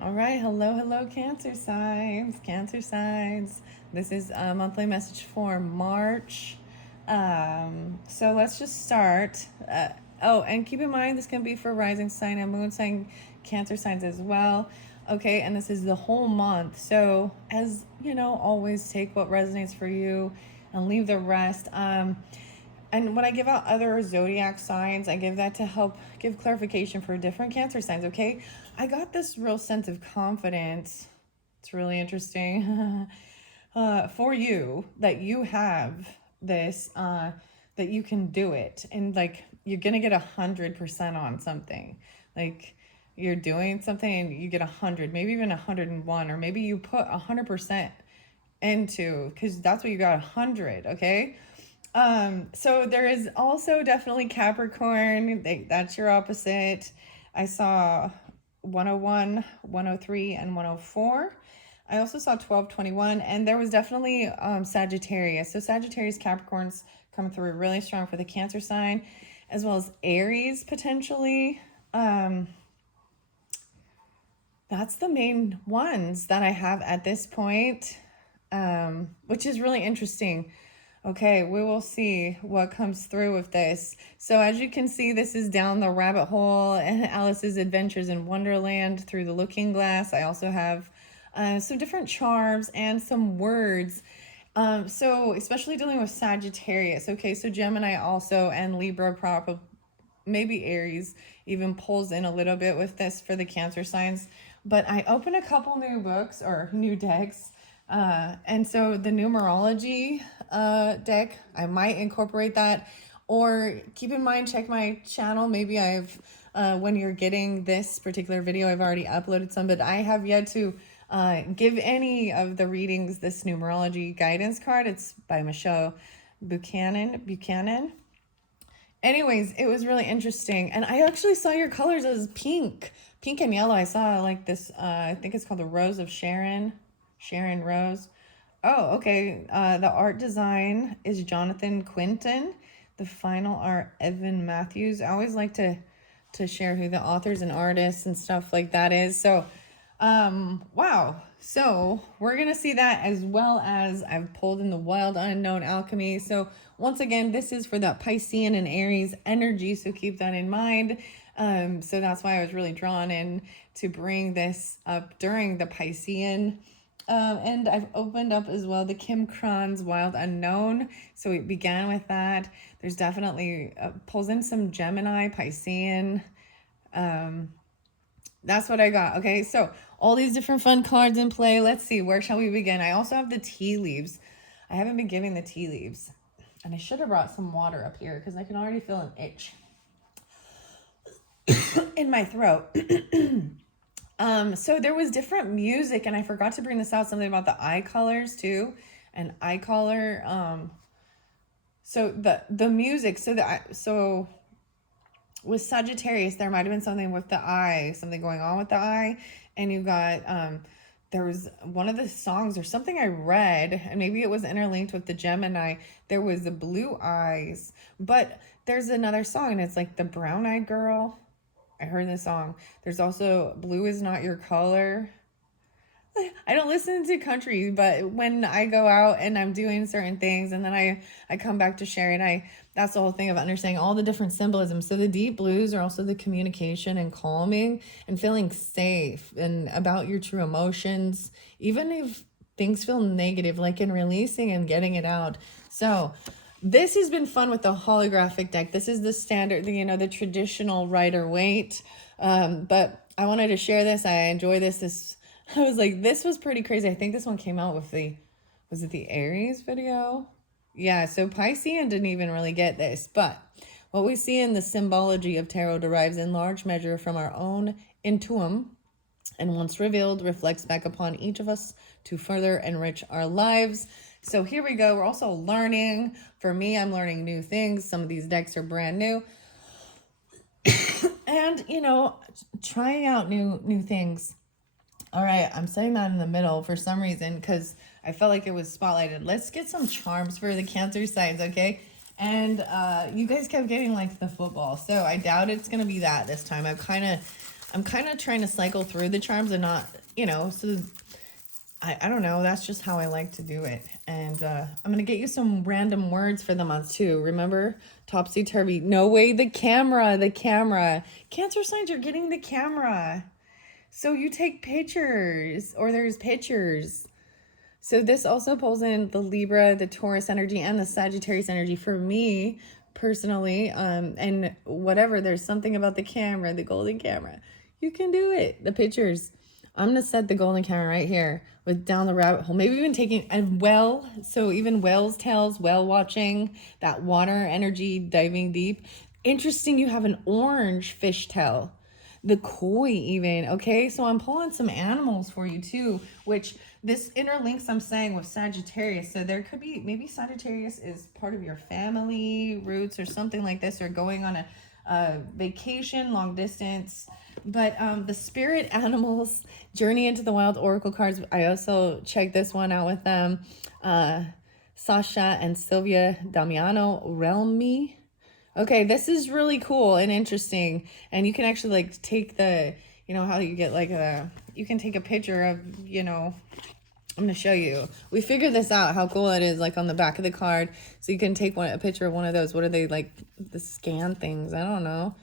All right, hello, Cancer signs. Cancer signs. This is a monthly message for March. So let's just start. And keep in mind this can be for rising sign and moon sign, Cancer signs as well. Okay, and this is the whole month. So as you know, always take what resonates for you and leave the rest. And when I give out other zodiac signs, I give that to help give clarification for different Cancer signs, okay? I got this real sense of confidence. It's really interesting for you that you have this, that you can do it. And like, you're going to get 100% on something. Like, you're doing something and you get 100, maybe even 101, or maybe you put 100% into, because that's what you got, 100, okay? So there is also definitely Capricorn. That's your opposite. I saw 101, 103, and 104. I also saw 1221, and there was definitely Sagittarius. So Sagittarius, Capricorns come through really strong for the Cancer sign, as well as Aries potentially. That's the main ones that I have at this point, which is really interesting. Okay, we will see what comes through with this. So as you can see, this is Down the Rabbit Hole and Alice's Adventures in Wonderland through the Looking Glass. I also have some different charms and some words. So especially dealing with Sagittarius. Okay, so Gemini also, and Libra probably, maybe Aries even pulls in a little bit with this for the Cancer signs. But I opened a couple new books or new decks. And so the numerology deck, I might incorporate that. Or keep in mind, check my channel. Maybe I've, when you're getting this particular video, I've already uploaded some, but I have yet to give any of the readings this numerology guidance card. It's by Michelle Buchanan. Anyways, it was really interesting. And I actually saw your colors as pink and yellow. I saw like this, I think it's called the Rose of Sharon Rose. Oh, okay. The art design is Jonathan Quinton. The final art, Evan Matthews. I always like to share who the authors and artists and stuff like that is. So, wow. So we're going to see that, as well as I've pulled in the Wild Unknown Alchemy. So once again, this is for that Piscean and Aries energy. So keep that in mind. So that's why I was really drawn in to bring this up during the Piscean. And I've opened up as well the Kim Kron's Wild Unknown. So it began with that. There's definitely pulls in some Gemini, Piscean. That's what I got. Okay, so all these different fun cards in play. Let's see, where shall we begin? I also have the tea leaves. I haven't been giving the tea leaves. And I should have brought some water up here because I can already feel an itch in my throat. So there was different music, and I forgot to bring this out, something about the eye colors too. And eye color. So the music, so with Sagittarius, there might have been something with the eye, something going on with the eye. And you got, there was one of the songs or something I read, and maybe it was interlinked with the Gemini. There was the blue eyes, but there's another song, and it's like the brown eyed girl. I heard this song. There's also Blue Is Not Your Color. I don't listen to country, but when I go out and I'm doing certain things, and then I come back to share it, that's the whole thing of understanding all the different symbolisms. So the deep blues are also the communication and calming and feeling safe and about your true emotions, even if things feel negative, like in releasing and getting it out. So this has been fun with the holographic deck. This is the standard, the traditional Rider-Waite. But I wanted to share this. I enjoy this. I was like, this was pretty crazy. I think this one came out with was it the Aries video? Yeah, so Piscean didn't even really get this. But what we see in the symbology of tarot derives in large measure from our own intuitum, and once revealed, reflects back upon each of us to further enrich our lives. So here we go. We're also learning. For me, I'm learning new things. Some of these decks are brand new. And, trying out new things. All right, I'm saying that in the middle for some reason because I felt like it was spotlighted. Let's get some charms for the Cancer signs, okay? And you guys kept getting like the football, so I doubt it's going to be that this time. I'm kind of trying to cycle through the charms and not, you know, so I don't know. That's just how I like to do it. And I'm going to get you some random words for the month too. Remember, topsy-turvy. No way, the camera, the camera. Cancer signs, you're getting the camera. So you take pictures, or there's pictures. So this also pulls in the Libra, the Taurus energy, and the Sagittarius energy for me personally. And whatever, there's something about the camera, the golden camera. You can do it. The pictures. I'm going to set the golden camera right here with down the rabbit hole. Maybe even taking a well. So even whale's tails, whale watching, that water energy, diving deep. Interesting, you have an orange fish tail. The koi even. Okay, so I'm pulling some animals for you too, which this interlinks, I'm saying, with Sagittarius. So there could be, maybe Sagittarius is part of your family roots or something like this, or going on a vacation, long distance. But the spirit animals, Journey into the Wild Oracle cards, I also checked this one out with them. Sasha and Sylvia Damiano Relmi. Okay, this is really cool and interesting. And you can actually like take the, you know, how you get like you can take a picture of, you know, I'm going to show you. We figured this out, how cool it is, like on the back of the card. So you can take a picture of one of those. What are they, like the scan things? I don't know.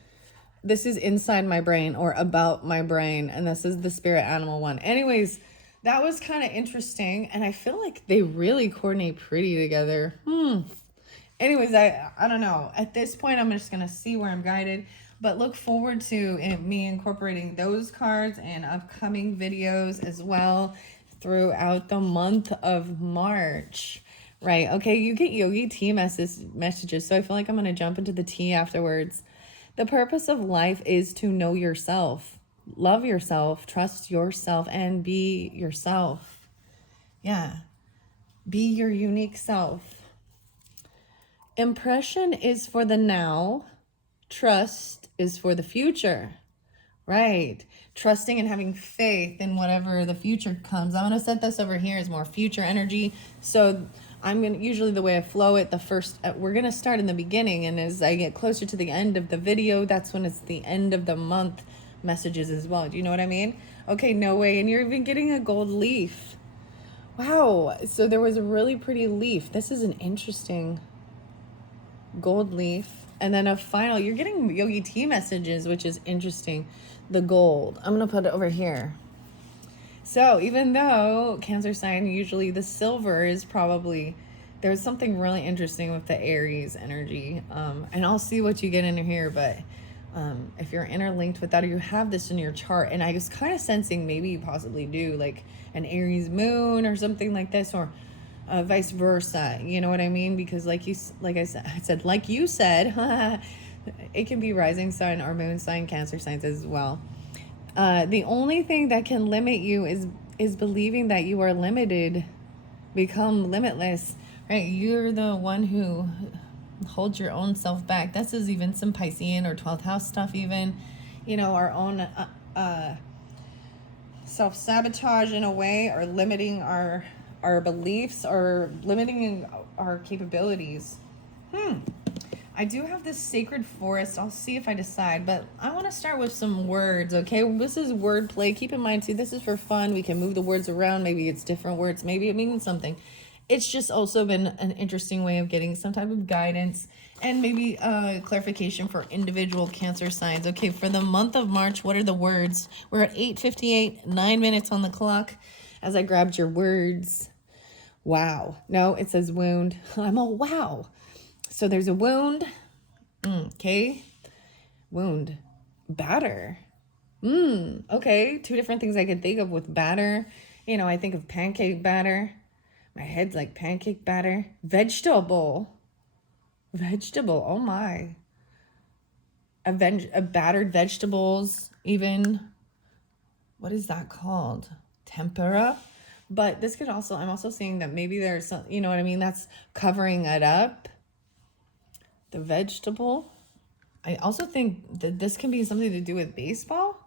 This is inside my brain or about my brain. And this is the spirit animal one. Anyways, that was kind of interesting. And I feel like they really coordinate pretty together. Anyways, I don't know. At this point, I'm just going to see where I'm guided. But look forward to me incorporating those cards and upcoming videos as well throughout the month of March. Right. Okay, you get Yogi Tea messages. So I feel like I'm going to jump into the tea afterwards. The purpose of life is to know yourself, love yourself, trust yourself, and be yourself. Yeah. Be your unique self. Impression is for the now. Trust is for the future. Right. Trusting and having faith in whatever the future comes. I'm going to set this over here as more future energy. So I'm going to, usually the way I flow it, we're going to start in the beginning. And as I get closer to the end of the video, that's when it's the end of the month messages as well. Do you know what I mean? Okay, no way. And you're even getting a gold leaf. Wow. So there was a really pretty leaf. This is an interesting gold leaf. And then a final, you're getting Yogi Tea messages, which is interesting. The gold. I'm going to put it over here. So even though Cancer sign, usually the silver is probably, there's something really interesting with the Aries energy. And I'll see what you get in here, but if you're interlinked with that, or you have this in your chart, and I was kind of sensing maybe you possibly do, like an Aries moon or something like this, or vice versa, you know what I mean? Because like you said, it can be rising sign or moon sign, Cancer signs as well. The only thing that can limit you is believing that you are limited. Become limitless, right? You're the one who holds your own self back. This is even some Piscean or 12th house stuff, even, you know, our own self-sabotage in a way, or limiting our beliefs, or limiting our capabilities. I do have this sacred forest. I'll see if I decide, but I want to start with some words, okay? This is wordplay. Keep in mind, too, this is for fun. We can move the words around. Maybe it's different words. Maybe it means something. It's just also been an interesting way of getting some type of guidance and maybe clarification for individual Cancer signs. Okay, for the month of March, what are the words? We're at 8:58, 9 minutes on the clock as I grabbed your words. Wow. No, it says wound. I'm all wow. So there's a wound. Okay. Wound. Batter. Okay. Two different things I can think of with batter. You know, I think of pancake batter. My head's like pancake batter. Vegetable. Oh my. A battered vegetables, even. What is that called? Tempura. But this could also, I'm also seeing that maybe there's some, you know what I mean? That's covering it up. The vegetable. I also think that this can be something to do with baseball.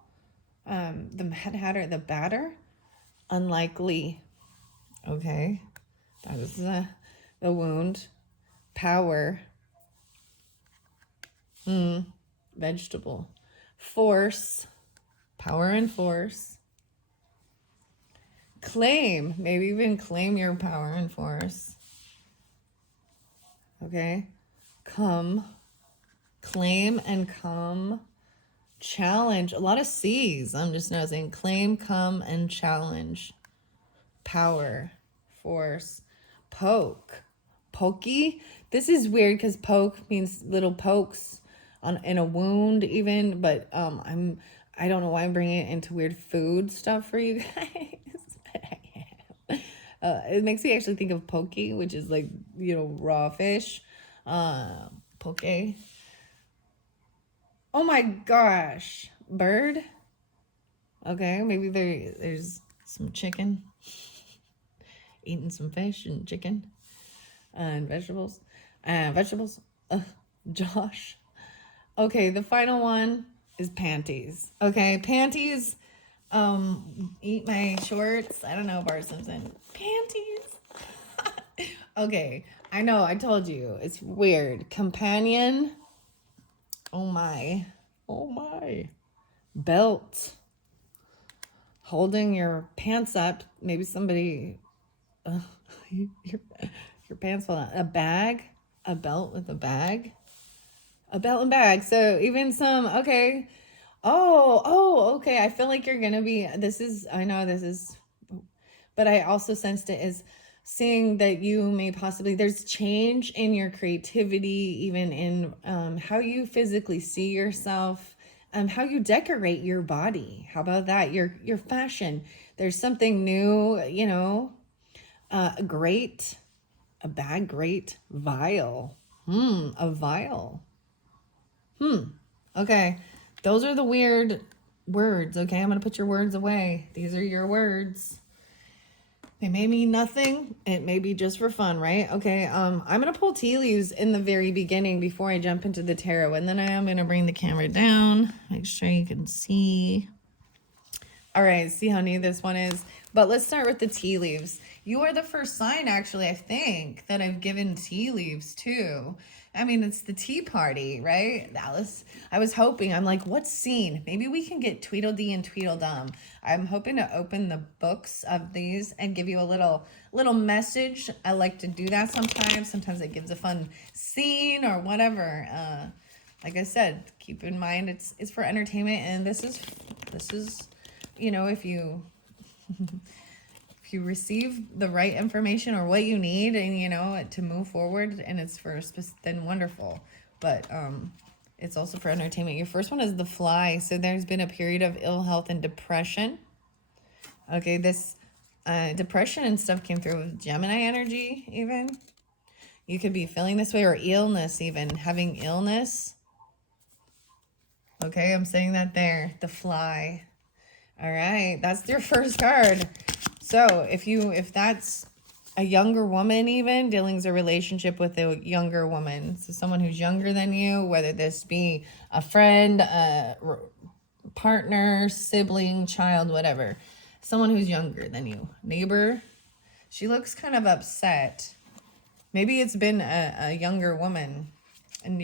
The Mad Hatter, the batter. Unlikely. Okay. That is the wound. Power. Vegetable. Force. Power and force. Claim. Maybe even claim your power and force. Okay. Come. Claim and come. Challenge. A lot of C's. I'm just noticing. Claim, come, and challenge. Power. Force. Poke. Pokey. This is weird because poke means little pokes in a wound even, but I don't know why I'm bringing it into weird food stuff for you guys. But I am. It makes me actually think of poke, which is like, raw fish. Poke. Oh my gosh. Bird. Okay, maybe there's some chicken. Eating some fish and chicken and vegetables. Josh. Okay, the final one is panties. Okay, panties. Eat my shorts. I don't know, Bart Simpson. Panties. Okay, I know, I told you. It's weird. Companion. Oh my. Belt. Holding your pants up. Maybe somebody... your pants fall down. A bag. A belt with a bag. A belt and bag. So even some... Okay. Okay. I feel like you're going to be... I know this is... But I also sensed it as seeing that you may possibly... There's change in your creativity, even in how you physically see yourself, how you decorate your body. How about that? Your fashion. There's something new, great. A bag, great. Vial. A vial. Okay. Those are the weird words, okay? I'm going to put your words away. These are your words. They may mean nothing. It may be just for fun, right? Okay, I'm going to pull tea leaves in the very beginning before I jump into the tarot. And then I am going to bring the camera down. Make sure you can see. All right, see how neat this one is. But let's start with the tea leaves. You are the first sign, actually, I think, that I've given tea leaves to. I mean, it's the tea party, right? Alice, I was hoping, I'm like, what scene? Maybe we can get Tweedledee and Tweedledum. I'm hoping to open the books of these and give you a little message. I like to do that sometimes. Sometimes it gives a fun scene or whatever. Like I said, keep in mind it's for entertainment, and this is if you if you receive the right information or what you need and to move forward, and it's for then wonderful. But it's also for entertainment. Your first one is the Fly. So there's been a period of ill health and depression. Okay, this depression and stuff came through with Gemini energy even. You could be feeling this way, or illness even, having illness. Okay, I'm saying that there, the Fly. All right, that's your first card. So if that's a younger woman, even dealing with a relationship with a younger woman, so someone who's younger than you, whether this be a friend, a partner, sibling, child, whatever, someone who's younger than you, neighbor, she looks kind of upset. Maybe it's been a younger woman, and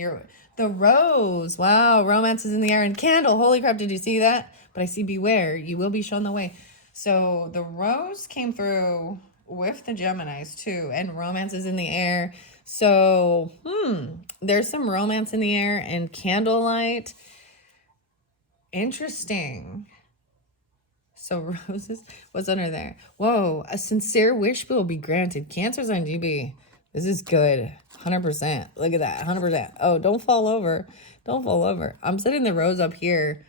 the rose. Wow, romance is in the air, and candle. Holy crap, did you see that? But I see beware, you will be shown the way. So the rose came through with the Geminis too, and romance is in the air. So, there's some romance in the air and candlelight. Interesting. So roses, what's under there? Whoa, a sincere wish will be granted. Cancer's on GB. This is good. 100%. Look at that. 100%. Oh, don't fall over. Don't fall over. I'm setting the rose up here.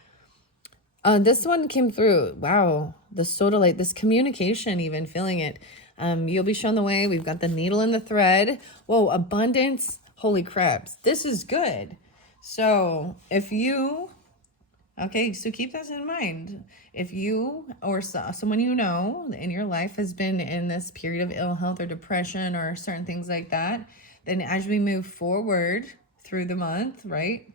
This one came through. Wow. The sodalite, this communication, even feeling it. You'll be shown the way. We've got the needle and the thread. Whoa, abundance. Holy craps. This is good. So if you, okay, so keep this in mind. If you or someone in your life has been in this period of ill health or depression or certain things like that, then as we move forward through the month, right?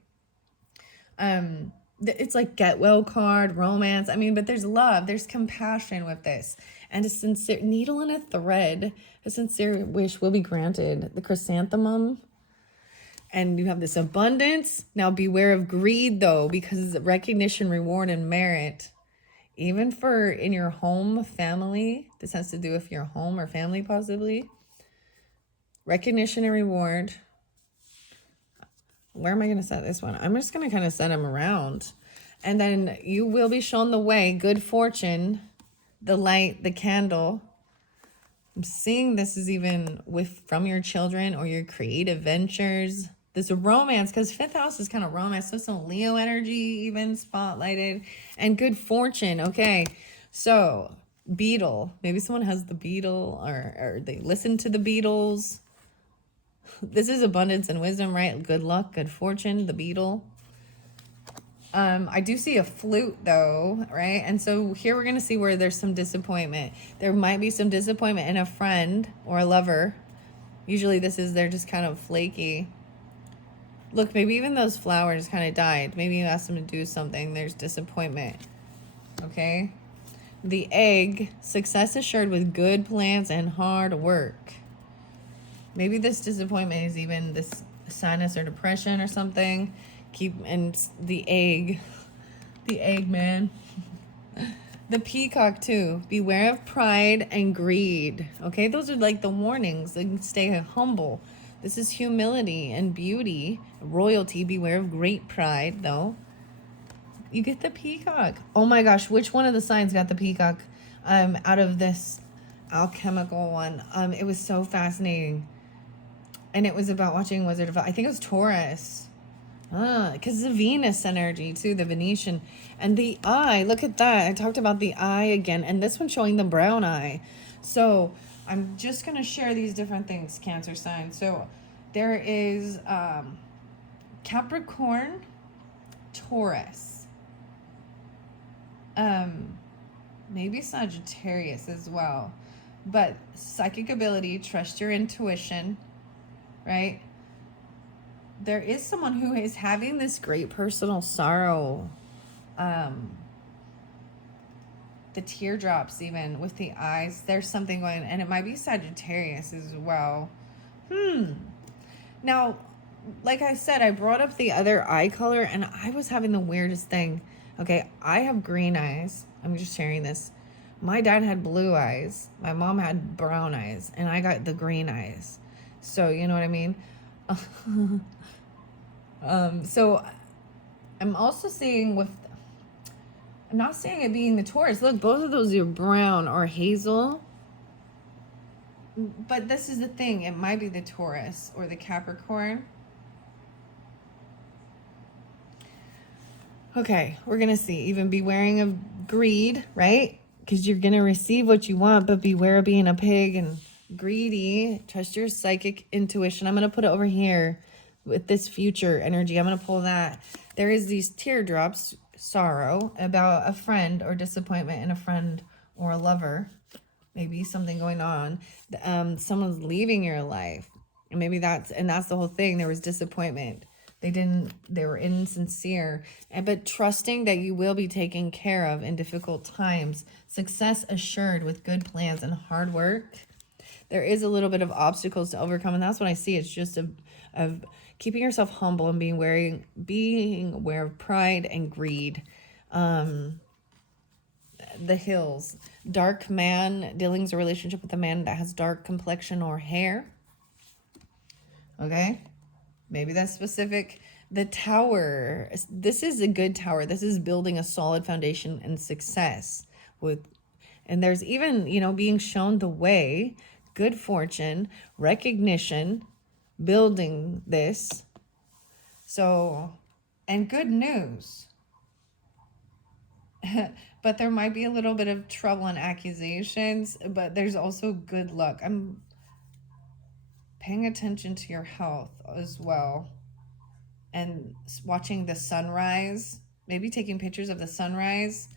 It's like get well card, romance. I mean, but there's love, there's compassion with this. And a sincere needle and a thread, a sincere wish will be granted. The chrysanthemum. And you have this abundance. Now beware of greed though, because recognition, reward, and merit. even for in your home, family. This has to do with your home or family, possibly. Recognition and reward. Where am I going to set this one? I'm just going to kind of set them around. And then you will be shown the way. Good fortune, the light, the candle. I'm seeing this is even from your children or your creative ventures. This romance, because fifth house is kind of romance. So some Leo energy even spotlighted. And good fortune. Okay. So Beetle. Maybe someone has the Beetle or they listen to the Beatles. This is abundance and wisdom, right? Good luck, good fortune, the Beetle. I do see a flute though, right? And so here we're going to see where there's some disappointment. There might be some disappointment in a friend or a lover. Usually they're just kind of flaky. Look, maybe even those flowers kind of died. Maybe you asked them to do something. There's disappointment. Okay. The egg, success assured with good plans and hard work. Maybe this disappointment is even this sadness or depression or something. And the egg man. The peacock too. Beware of pride and greed. Okay, those are like the warnings. And stay humble. This is humility and beauty, royalty. Beware of great pride, though. You get the peacock. Oh my gosh, which one of the signs got the peacock? Out of this alchemical one. It was so fascinating. And it was about watching Wizard of Oz. I think it was Taurus. Because the Venus energy too, the Venetian. And the eye, look at that. I talked about the eye again. And this one's showing the brown eye. So I'm just going to share these different things, Cancer sign. So there is Capricorn, Taurus. Maybe Sagittarius as well. But psychic ability, trust your intuition, right? There is someone who is having this great personal sorrow. The teardrops even with the eyes. There's something going, and it might be Sagittarius as well. Now, like I said, I brought up the other eye color, and I was having the weirdest thing. Okay, I have green eyes. I'm just sharing this. My dad had blue eyes. My mom had brown eyes, and I got the green eyes. So, you know what I mean? So I'm also seeing I'm not saying it being the Taurus. Look, both of those are brown or hazel. But this is the thing. It might be the Taurus or the Capricorn. Okay, we're going to see. Even bewaring of greed, right? Because you're going to receive what you want, but beware of being a pig and greedy. Trust your psychic intuition. I'm going to put it over here with this future energy. I'm going to pull that. There is these teardrops, sorrow, about a friend or disappointment in a friend or a lover. Maybe something going on. Someone's leaving your life. And maybe that's the whole thing. There was disappointment. They were insincere. But trusting that you will be taken care of in difficult times. Success assured with good plans and hard work. There is a little bit of obstacles to overcome. And that's what I see. It's just of keeping yourself humble and being aware of pride and greed. The hills. Dark man. Dealings a relationship with a man that has dark complexion or hair. Okay. Maybe that's specific. The tower. This is a good tower. This is building a solid foundation and success. And there's even, being shown the way. Good fortune. Recognition. Building this. So, and good news. But there might be a little bit of trouble and accusations, but there's also good luck. I'm paying attention to your health as well. And watching the sunrise, maybe taking pictures of the sunrise,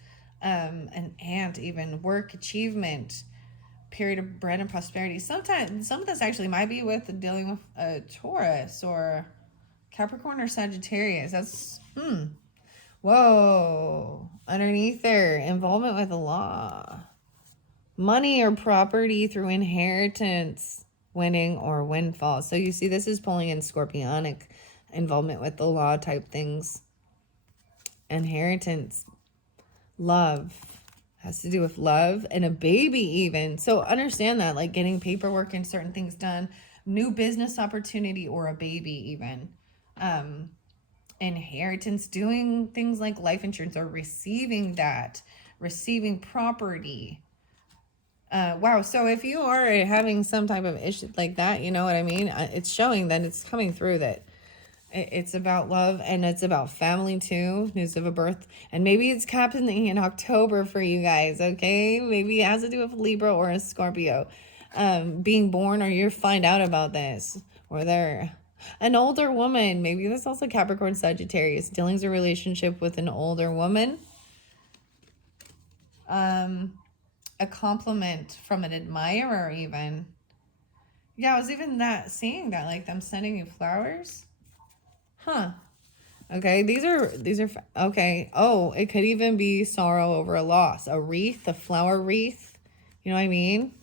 an ant even, work, achievement, period of bread and prosperity. Sometimes, some of this actually might be with dealing with a Taurus or Capricorn or Sagittarius. That's, Whoa. Underneath there, involvement with the law. Money or property through inheritance, winning or windfall. So you see, this is pulling in scorpionic involvement with the law type things. Inheritance, love, Has to do with love and a baby even. So understand that, like getting paperwork and certain things done, new business opportunity, or a baby even. Inheritance, doing things like life insurance or receiving that, receiving property. Wow. So if you are having some type of issue like that, you know what I mean? It's showing that it's coming through that it's about love and it's about family too. News of a birth. And maybe it's happening in October for you guys, okay? Maybe it has to do with Libra or a Scorpio. Being born, or you find out about this. Or they're an older woman. Maybe this also Capricorn Sagittarius. Dealing with a relationship with an older woman. A compliment from an admirer even. Yeah, I was even seeing that, like them sending you flowers. Huh. Okay, these are okay. Oh, it could even be sorrow over a loss. A wreath, a flower wreath. You know what I mean?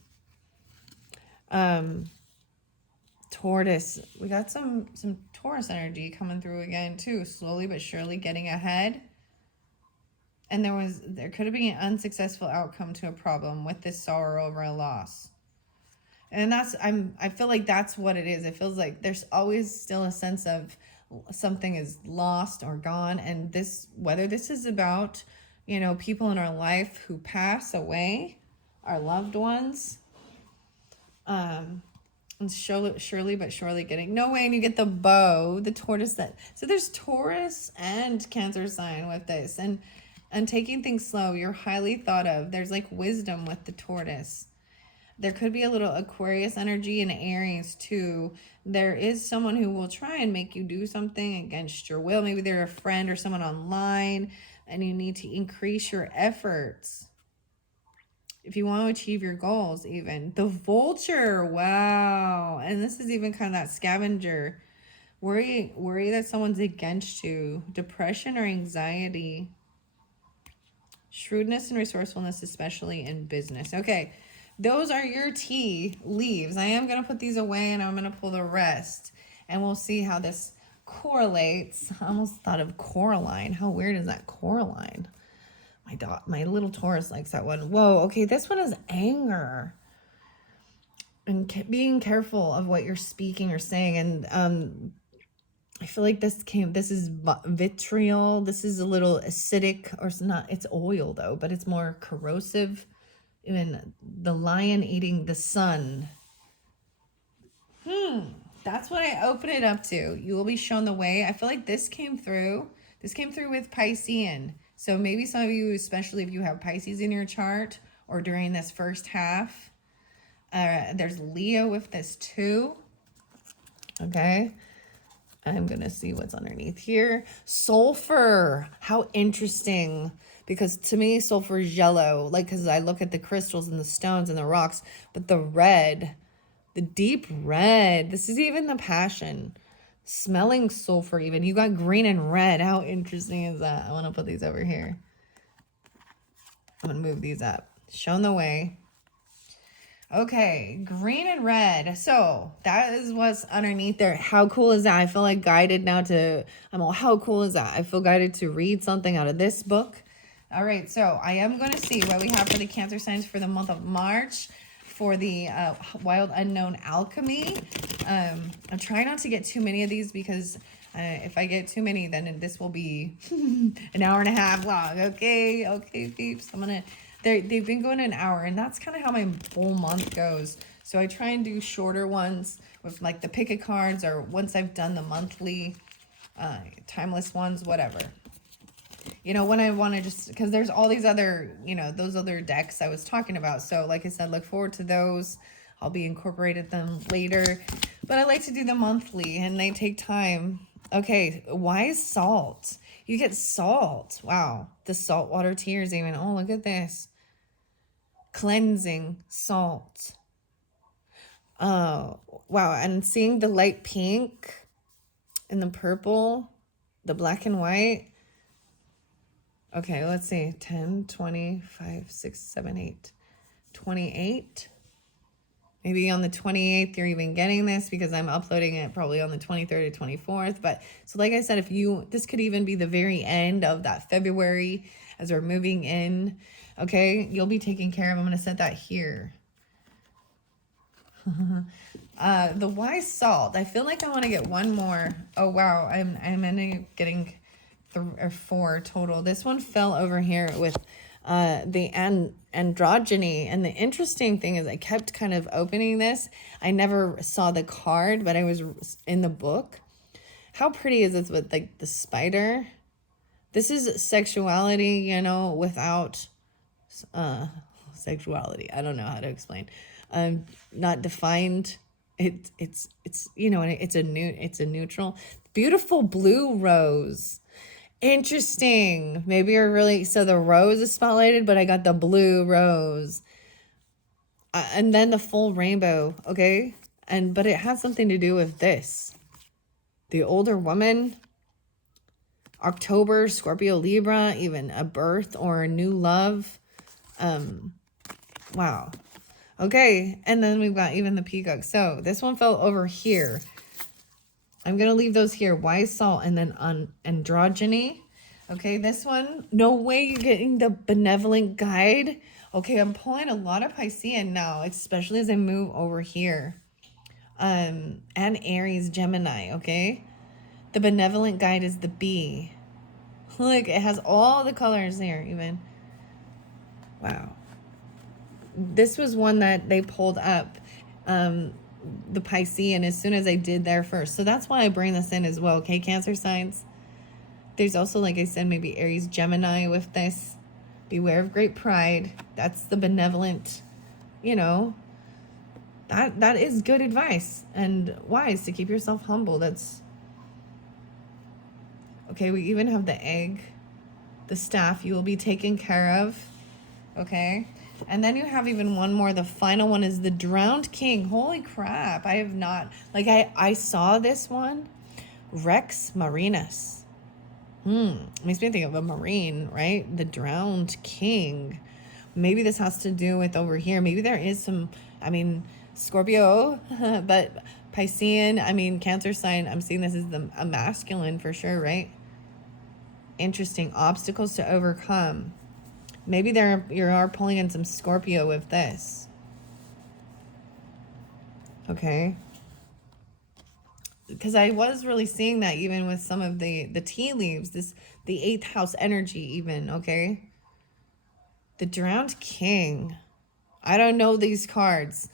Tortoise. We got some Taurus energy coming through again too, slowly but surely getting ahead. And there could have been an unsuccessful outcome to a problem with this sorrow over a loss. And I feel like that's what it is. It feels like there's always still a sense of something is lost or gone. And whether this is about, people in our life who pass away, our loved ones, and surely but surely getting no way. And you get the bow, the tortoise. So there's Taurus and Cancer sign with this, and taking things slow. You're highly thought of. There's like wisdom with the tortoise. There could be a little Aquarius energy in Aries too. There is someone who will try and make you do something against your will. Maybe they're a friend or someone online, and you need to increase your efforts if you want to achieve your goals even. The vulture, wow. And this is even kind of that scavenger. Worry that someone's against you. Depression or anxiety. Shrewdness and resourcefulness, especially in business. Okay. Those are your tea leaves. I am going to put these away and I'm going to pull the rest. And we'll see how this correlates. I almost thought of Coraline. How weird is that, Coraline? My little Taurus likes that one. Whoa, okay, this one is anger. And being careful of what you're speaking or saying. And I feel like this is vitriol. This is a little acidic, or it's not, it's oil though, but it's more corrosive. Even the lion eating the sun. That's what I open it up to. You will be shown the way. I feel like this came through. This came through with Piscean. So maybe some of you, especially if you have Pisces in your chart or during this first half. There's Leo with this too. Okay. I'm going to see what's underneath here. Sulfur. How interesting. Because to me, sulfur is yellow. Like, because I look at the crystals and the stones and the rocks. But the red, the deep red. This is even the passion. Smelling sulfur even. You got green and red. How interesting is that? I want to put these over here. I'm going to move these up. Shown the way. Okay, green and red. So that is what's underneath there. How cool is that? I feel like guided now how cool is that? I feel guided to read something out of this book. All right, so I am going to see what we have for the Cancer signs for the month of March for the Wild Unknown Alchemy. I'm trying not to get too many of these because if I get too many, then this will be an hour and a half long. Okay, peeps. They've been going an hour, and that's kind of how my full month goes. So I try and do shorter ones with like the pick a cards, or once I've done the monthly timeless ones, whatever. When I want to because there's all these other, those other decks I was talking about. So like I said, look forward to those. I'll be incorporated them later. But I like to do the monthly, and they take time. Okay, why is salt? You get salt. Wow. The saltwater tears even. Oh, look at this. Cleansing salt. Oh, wow. And seeing the light pink and the purple, the black and white. Okay, let's see. 10, 20, 5, 6, 7, 8. 28. Maybe on the 28th, you're even getting this because I'm uploading it probably on the 23rd or 24th. But so like I said, if you, this could even be the very end of that February as we're moving in. Okay, you'll be taken care of. I'm going to set that here. The wise salt. I feel like I want to get one more. Oh, wow. I'm ending up getting 3 or 4 total. This one fell over here with the androgyny. And the interesting thing is I kept kind of opening this. I never saw the card, but I was in the book. How pretty is this with like the spider? This is sexuality, you know, without sexuality. I don't know how to explain. Not defined. It's you know, it's a neutral. Beautiful blue rose. Interesting. Maybe you're really, so the rose is spotlighted, but I got the blue rose. And then the full rainbow, okay? But it has something to do with this. The older woman, October, Scorpio, Libra, even a birth or a new love. Wow. Okay, and then we've got even the peacock. So this one fell over here. I'm going to leave those here. Wise salt and then androgyny. Okay, this one, no way you're getting the benevolent guide. Okay, I'm pulling a lot of Piscean now, especially as I move over here. And Aries, Gemini, okay? The benevolent guide is the bee. Look, it has all the colors there even. Wow. This was one that they pulled up, the Piscean, as soon as I did there first. So that's why I bring this in as well, okay, Cancer signs? There's also, like I said, maybe Aries, Gemini with this. Beware of great pride. That's the benevolent, you know. That is good advice and wise to keep yourself humble. That's... Okay, we even have the egg, the staff. You will be taken care of, okay? And then you have even one more. The final one is the drowned king. Holy crap. I have not... Like, I saw this one. Rex Marinus. Makes me think of a marine, right? The drowned king. Maybe this has to do with over here. Maybe there is some... I mean, Scorpio, but Piscean, I mean, Cancer sign. I'm seeing this as a masculine for sure, right? Interesting. Obstacles to overcome. Maybe you are pulling in some Scorpio with this. Okay. Because I was really seeing that even with some of the tea leaves. The 8th house energy even, okay? The drowned king. I don't know these cards.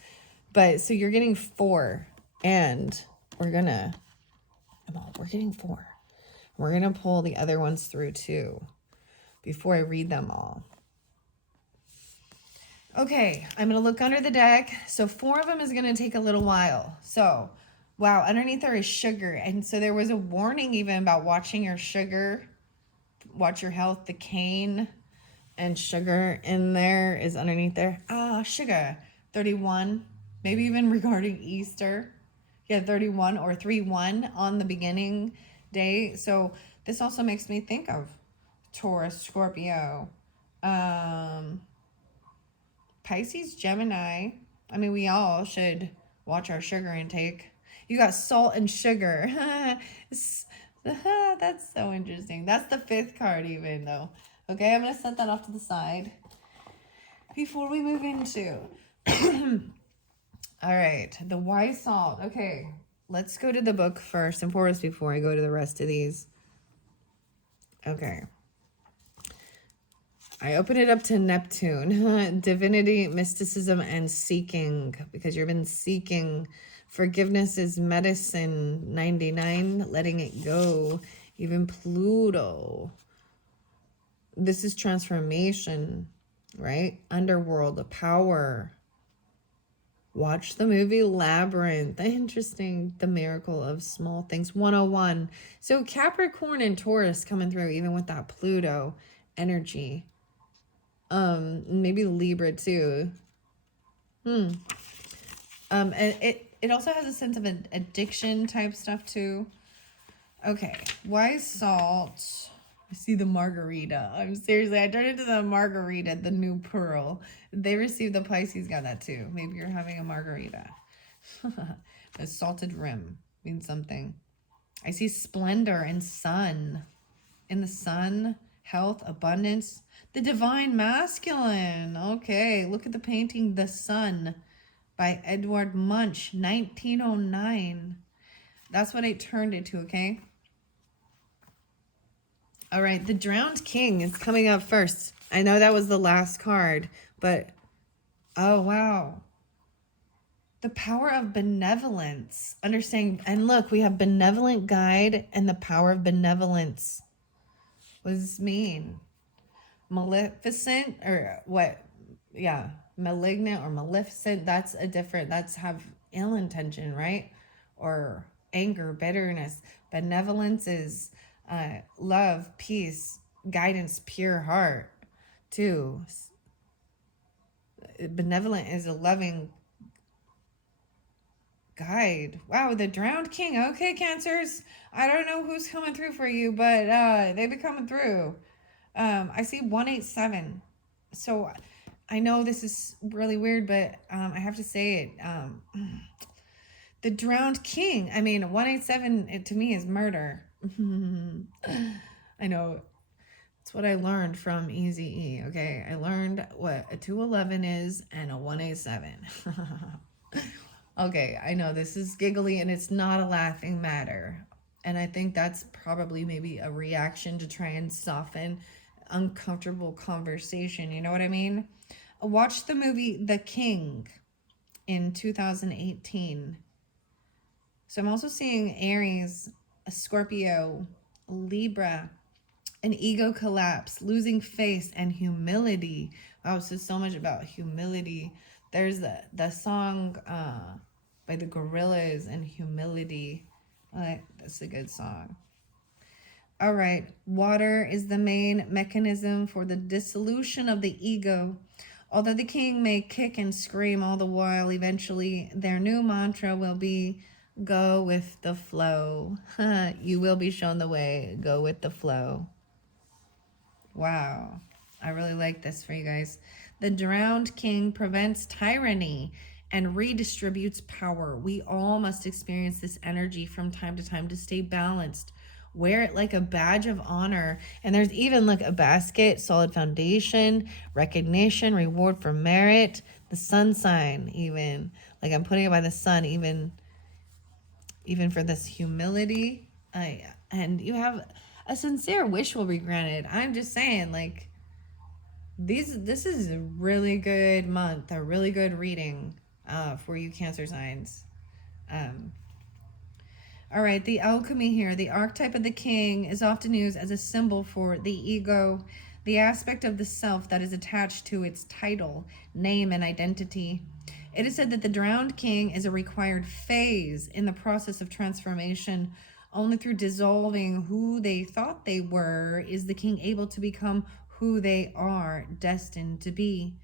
But so you're getting 4. And we're getting 4. We're going to pull the other ones through too before I read them all. Okay, I'm going to look under the deck. So 4 of them is going to take a little while. So, wow, underneath there is sugar. And so there was a warning even about watching your sugar. Watch your health. The cane and sugar in there is underneath there. Sugar. 31. Maybe even regarding Easter. Yeah, 31 or 3-1 on the beginning day. So this also makes me think of Taurus, Scorpio, Pisces, Gemini. I mean, we all should watch our sugar intake. You got salt and sugar. That's so interesting. That's the 5th card even though. Okay, I'm going to set that off to the side before we move into... All right, the wise salt. Okay, let's go to the book first and foremost before I go to the rest of these. Okay. I open it up to Neptune, divinity, mysticism, and seeking, because you've been seeking. Forgiveness is medicine, 99, letting it go. Even Pluto. This is transformation, right? Underworld, the power. Watch the movie Labyrinth. Interesting. The miracle of small things. 101. So Capricorn and Taurus coming through even with that Pluto energy. Maybe Libra too. And it also has a sense of addiction type stuff too. Okay. Wise salt. I see the margarita. I'm seriously, I turned into the margarita, the new pearl. They received the Pisces got that too. Maybe you're having a margarita. A salted rim means something. I see splendor and sun. In the sun, health, abundance, the divine masculine. Okay, look at the painting The Sun by Edward Munch, 1909. That's what I turned it to, okay? All right, the Drowned King is coming up first. I know that was the last card, but oh, wow. The power of benevolence. Understanding, and look, we have benevolent guide and the power of benevolence. What does this mean? Maleficent or what? Yeah, malignant or maleficent. That's a different, that's have ill intention, right? Or anger, bitterness. Benevolence is love, peace, guidance, pure heart, too. Benevolent is a loving guide. Wow, the Drowned King. Okay, Cancers. I don't know who's coming through for you, but they be coming through. I see 187. So I know this is really weird, but I have to say it. The Drowned King. I mean, 187 it, to me is murder. I know. It's what I learned from Easy E. Okay, I learned what a 211 is and a 187. Okay, I know this is giggly and it's not a laughing matter. And I think that's probably maybe a reaction to try and soften uncomfortable conversation. You know what I mean? Watch the movie The King in 2018. So I'm also seeing Aries, a Scorpio, Libra, an ego collapse, losing face, and humility. Wow, so much about humility. There's the song by the Gorillas and Humility. That's a good song. All right, water is the main mechanism for the dissolution of the ego. Although the king may kick and scream all the while, eventually their new mantra will be, go with the flow. You will be shown the way. Go with the flow. Wow. I really like this for you guys. The Drowned King prevents tyranny and redistributes power. We all must experience this energy from time to time to stay balanced. Wear it like a badge of honor. And there's even like a basket, solid foundation, recognition, reward for merit, the sun sign even. Like I'm putting it by the sun, even for this humility. And you have a sincere wish will be granted. I'm just saying, like, this is a really good month, a really good reading for you Cancer signs. All right, the alchemy here. The archetype of the king is often used as a symbol for the ego, the aspect of the self that is attached to its title, name, and identity. It is said that the drowned king is a required phase in the process of transformation. Only through dissolving who they thought they were is the king able to become who they are destined to be.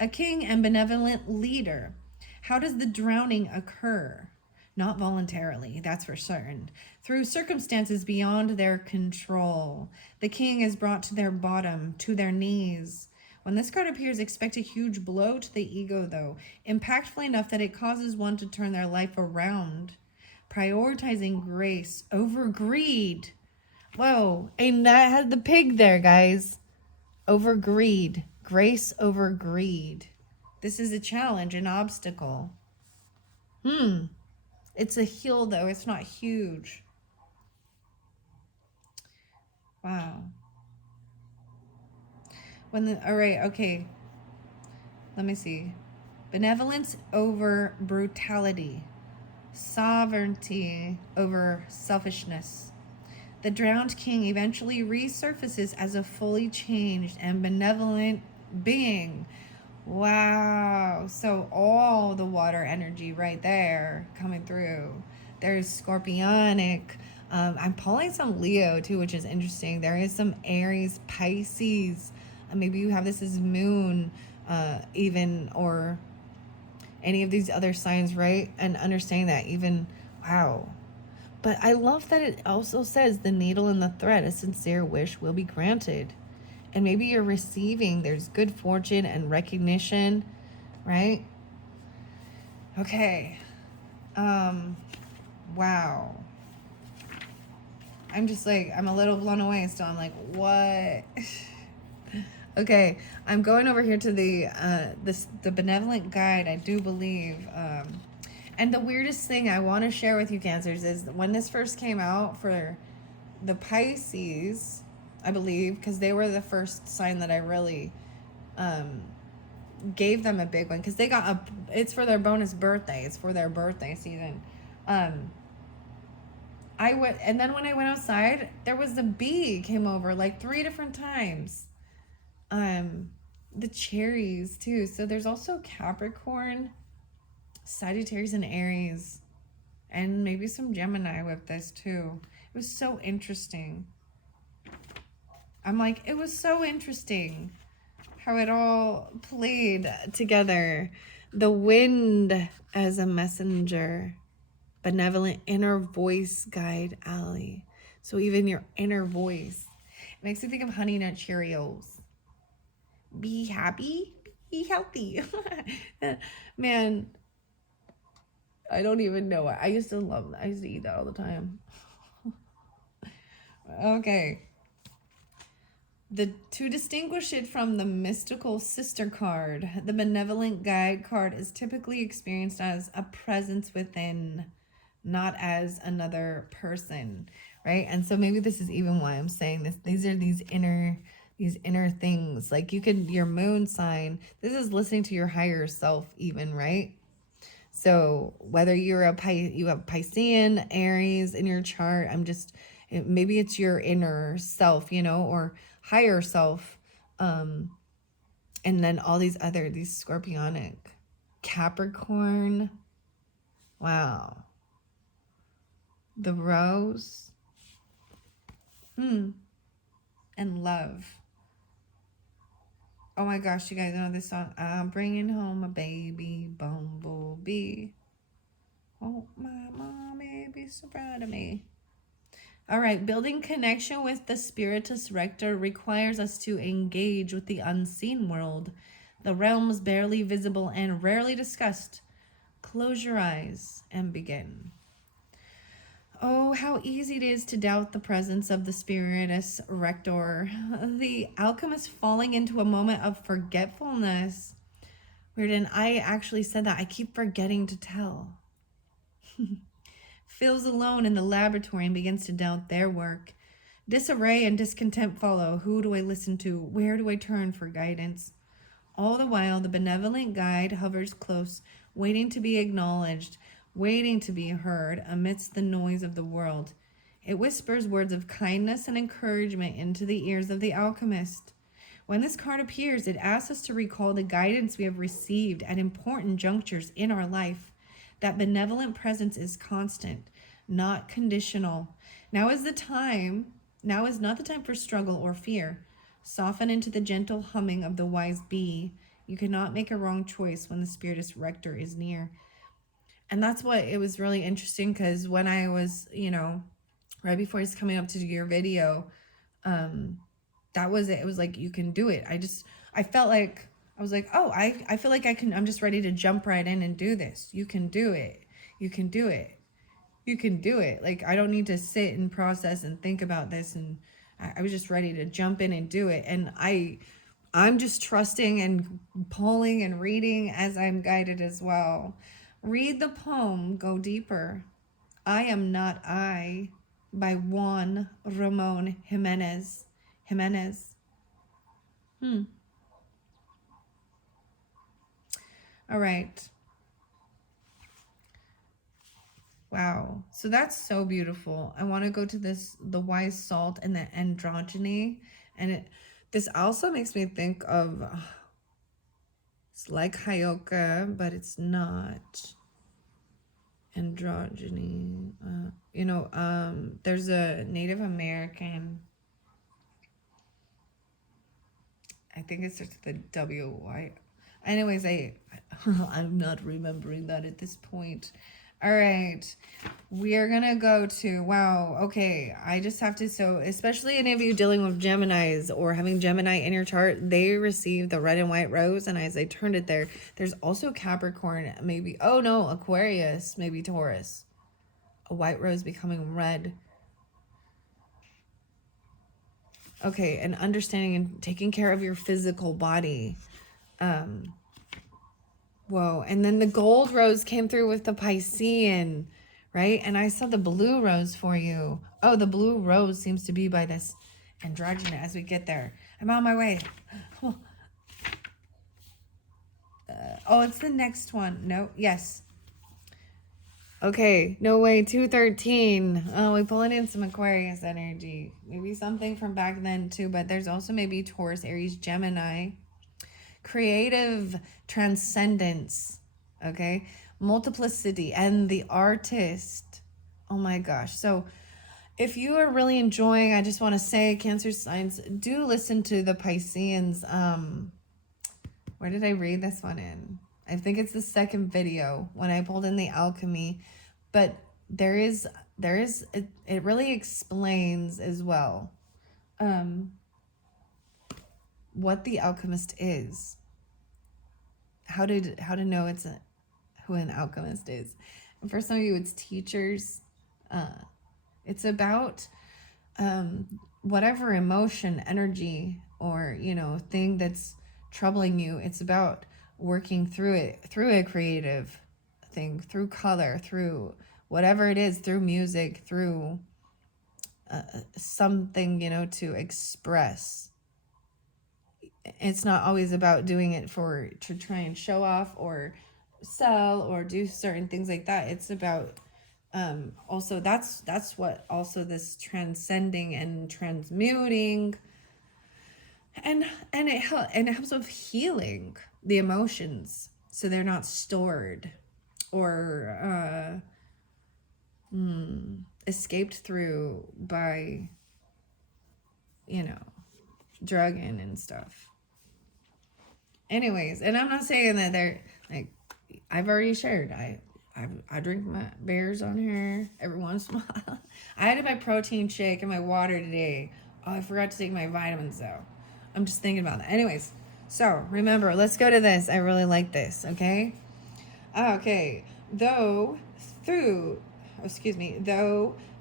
A king and benevolent leader. How does the drowning occur? Not voluntarily, that's for certain. Through circumstances beyond their control. The king is brought to their bottom, to their knees. When this card appears, expect a huge blow to the ego, though, impactful enough that it causes one to turn their life around. Prioritizing grace over greed. Whoa, and that had the pig there, guys. Over greed. Grace over greed. This is a challenge, an obstacle. It's a hill, though. It's not huge. Wow. All right, okay. Let me see. Benevolence over brutality. Sovereignty over selfishness. The drowned king eventually resurfaces as a fully changed and benevolent being. Wow. So all the water energy right there coming through. There's scorpionic. I'm pulling some Leo too, which is interesting. There is some Aries, Pisces. Maybe you have this as moon, even, or any of these other signs, right? And understanding that even, wow. But I love that it also says the needle and the thread, a sincere wish will be granted. And maybe you're receiving, there's good fortune and recognition, right? Okay. Wow. I'm just like, I'm a little blown away still. I'm like, what? Okay, I'm going over here to the benevolent guide, I do believe. And the weirdest thing I want to share with you, Cancers, is when this first came out for the Pisces, I believe, because they were the first sign that I really gave them a big one, because they got it's for their bonus birthday. It's for their birthday season. I went, and then when I went outside, there was a bee came over like 3 different times. The cherries too. So there's also Capricorn, Sagittarius, and Aries, and maybe some Gemini with this too. It was so interesting. I'm like, it was so interesting how it all played together. The wind as a messenger, benevolent inner voice guide, Allie. So even your inner voice. It makes me think of Honey Nut Cheerios. Be happy, be healthy. Man, I don't even know. I used to love that. I used to eat that all the time. Okay. To distinguish it from the mystical sister card, the benevolent guide card is typically experienced as a presence within, not as another person, right? And so maybe this is even why I'm saying this. These are these inner things. Like you could, your moon sign, this is listening to your higher self even, right? So whether you're you have Piscean, Aries in your chart, maybe it's your inner self, or higher self. And then all these Scorpionic, Capricorn. Wow. The rose. And love. Oh my gosh, you guys know this song. I'm bringing home a baby bumblebee. Oh, my mommy be so proud of me. All right, building connection with the Spiritus Rector requires us to engage with the unseen world, the realms barely visible and rarely discussed. Close your eyes and begin. Oh, how easy it is to doubt the presence of the Spiritus Rector. The alchemist falling into a moment of forgetfulness. Weird, and I actually said that. I keep forgetting to tell. Feels alone in the laboratory and begins to doubt their work. Disarray and discontent follow. Who do I listen to? Where do I turn for guidance? All the while, the benevolent guide hovers close, waiting to be acknowledged, waiting to be heard amidst the noise of the world. It whispers words of kindness and encouragement into the ears of the alchemist. When this card appears, it asks us to recall the guidance we have received at important junctures in our life. That benevolent presence is constant, not conditional. Now is not the time for struggle or fear. Soften into the gentle humming of the wise bee. You cannot make a wrong choice when the Spiritus Rector is near. And that's what it was really interesting, because when I was, right before he's coming up to do your video, that was it. It was like, you can do it. I felt like, I was like, oh, I feel like I'm just ready to jump right in and do this. You can do it. You can do it. You can do it. Like, I don't need to sit and process and think about this. And I was just ready to jump in and do it. And I'm just trusting and pulling and reading as I'm guided as well. Read the poem, Go Deeper. I Am Not I by Juan Ramon Jimenez. All right. Wow. So that's so beautiful. I want to go to the wise salt and the androgyny. And this also makes me think of, it's like Hyoka, but it's not. Androgyny. There's a Native American, I think it starts with a W-Y. Anyways, I'm not remembering that at this point. All right. We are gonna go to, wow, okay, I just have to, so especially any of you dealing with Geminis or having Gemini in your chart, they receive the red and white rose, and as I turned it there, there's also Capricorn, maybe, oh no, Aquarius, maybe Taurus. A white rose becoming red. Okay, and understanding and taking care of your physical body. Whoa, and then the gold rose came through with the Piscean, right? And I saw the blue rose for you. Oh, the blue rose seems to be by this androgynous as we get there. I'm on my way. Oh, it's the next one. No, yes. Okay, no way, 213. Oh, we pulling in some Aquarius energy. Maybe something from back then too, but there's also maybe Taurus, Aries, Gemini. Creative transcendence, okay? Multiplicity and the artist. Oh my gosh. So if you are really enjoying, I just want to say, Cancer signs, do listen to the Pisceans. Where did I read this one in? I think it's the second video when I pulled in the alchemy, but it really explains as well what the alchemist is, how to know who an alchemist is. And for some of you, it's teachers. It's about whatever emotion, energy, or thing that's troubling you. It's about working through it, through a creative thing, through color, through whatever it is, through music, through something to express. It's not always about doing it to try and show off or sell or do certain things like that. It's about also that's what also this transcending and transmuting, and it helps with healing the emotions so they're not stored or escaped through by drugging and stuff. Anyways, and I'm not saying that they're like, I've already shared. I drink my beers on here every once in a while. I had my protein shake and my water today. Oh, I forgot to take my vitamins though. I'm just thinking about that. Anyways, so remember, let's go to this. I really like this. Okay. Okay. Though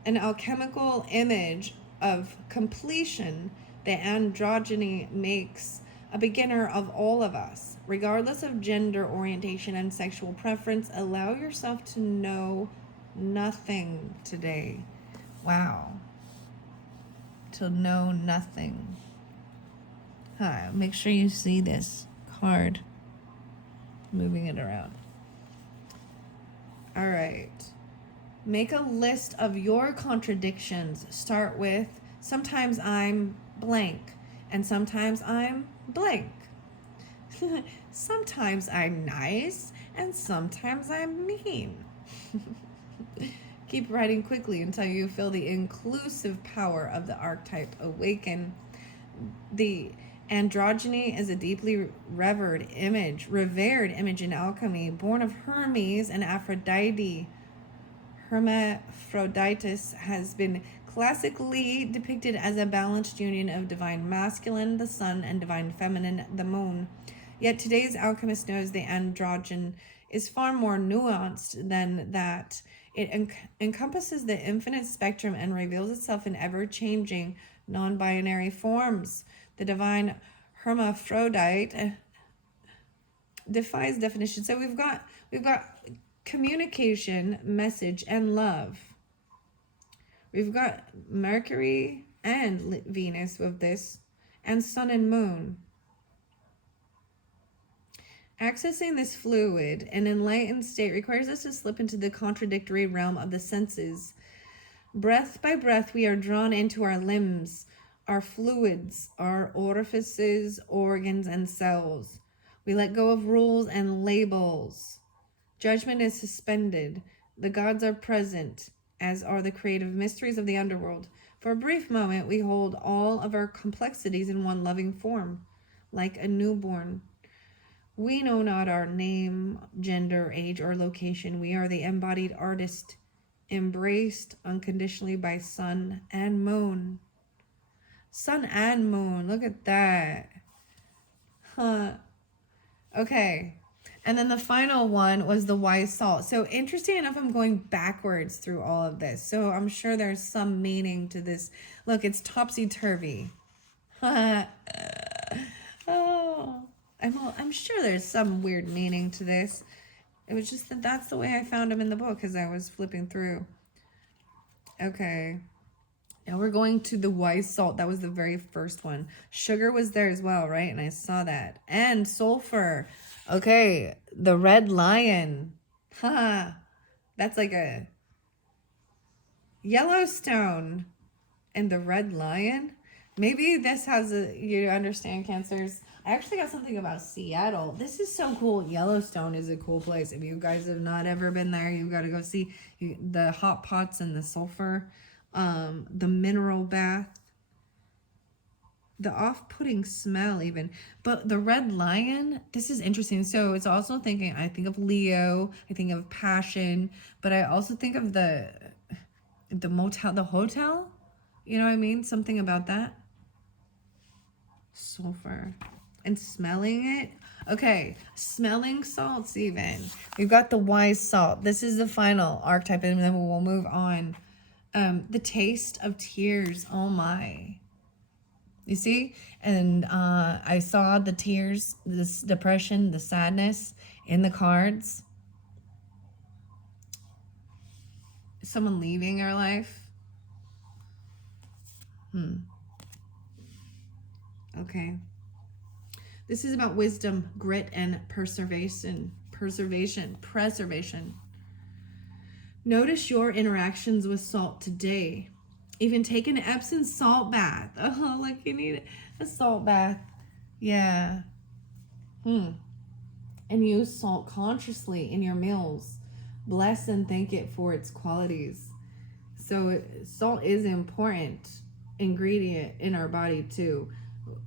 an alchemical image of completion, the androgyny makes a beginner of all of us. Regardless of gender orientation and sexual preference, allow yourself to know nothing today. Wow. To know nothing. Hi, make sure you see this card. Moving it around. All right. Make a list of your contradictions. Start with, sometimes I'm blank, and sometimes I'm blank. Sometimes I'm nice, and sometimes I'm mean. Keep writing quickly until you feel the inclusive power of the archetype awaken. The androgyny is a deeply revered image in alchemy, born of Hermes and Aphrodite. Hermaphroditus has been classically depicted as a balanced union of divine masculine, the sun, and divine feminine, the moon. Yet today's alchemist knows the androgyne is far more nuanced than that. It encompasses the infinite spectrum and reveals itself in ever-changing, non-binary forms. The divine hermaphrodite defies definition. So we've got communication, message, and love. We've got Mercury and Venus with this, and Sun and Moon. Accessing this fluid and enlightened state requires us to slip into the contradictory realm of the senses. Breath by breath, we are drawn into our limbs, our fluids, our orifices, organs, and cells. We let go of rules and labels. Judgment is suspended. The gods are present, as are the creative mysteries of the underworld. For a brief moment, we hold all of our complexities in one loving form, like a newborn. We know not our name, gender, age, or location. We are the embodied artist embraced unconditionally by sun and moon. Sun and moon, look at that. Huh. Okay. And then the final one was the wise salt. So interesting enough, I'm going backwards through all of this. So I'm sure there's some meaning to this. Look, it's topsy-turvy. Oh, I'm sure there's some weird meaning to this. It was just that that's the way I found them in the book as I was flipping through. Okay. Now we're going to the wise salt. That was the very first one. Sugar was there as well, right? And I saw that. And sulfur. Okay. The red lion. Haha. That's like a Yellowstone. And the red lion. Maybe this has you understand, Cancers. I actually got something about Seattle. This is so cool. Yellowstone is a cool place. If you guys have not ever been there, you've got to go see the hot pots and the sulfur. The mineral bath, the off-putting smell even, but the red lion, this is interesting. So it's also thinking, I think of Leo, I think of passion, but I also think of the motel, the hotel, you know what I mean? Something about that. Sulfur and smelling it. Okay, smelling salts even. We've got the wise salt. This is the final archetype, and then we'll move on. The taste of tears. Oh my. You see? And I saw the tears, this depression, the sadness in the cards. Someone leaving our life. Okay. This is about wisdom, grit, and preservation. Notice your interactions with salt today. Even take an Epsom salt bath. Oh, like you need a salt bath. Yeah. And use salt consciously in your meals. Bless and thank it for its qualities. So salt is an important ingredient in our body too.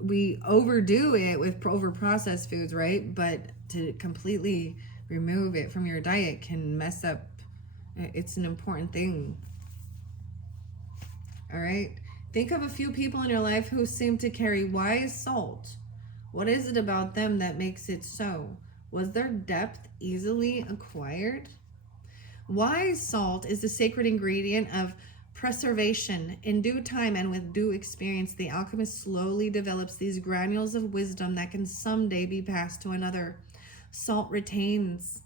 We overdo it with over-processed foods, right? But to completely remove it from your diet can mess up. It's an important thing. All right. Think of a few people in your life who seem to carry wise salt. What is it about them that makes it so? Was their depth easily acquired? Wise salt is the sacred ingredient of preservation. In due time and with due experience, the alchemist slowly develops these granules of wisdom that can someday be passed to another. Salt retains,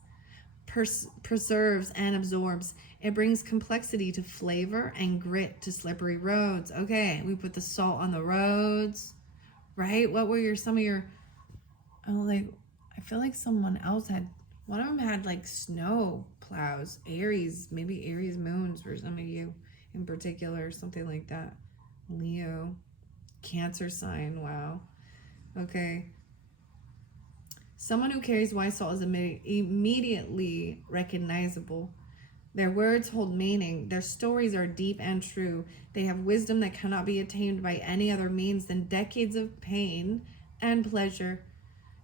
preserves, and absorbs. It brings complexity to flavor and grit to slippery roads. Okay, we put the salt on the roads, right? What were some of your, I feel like someone else one of them had like snow plows, Aries, maybe Aries moons for some of you in particular, something like that. Leo, Cancer sign, wow. Okay. Someone who carries wise salt is immediately recognizable. Their words hold meaning. Their stories are deep and true. They have wisdom that cannot be attained by any other means than decades of pain and pleasure.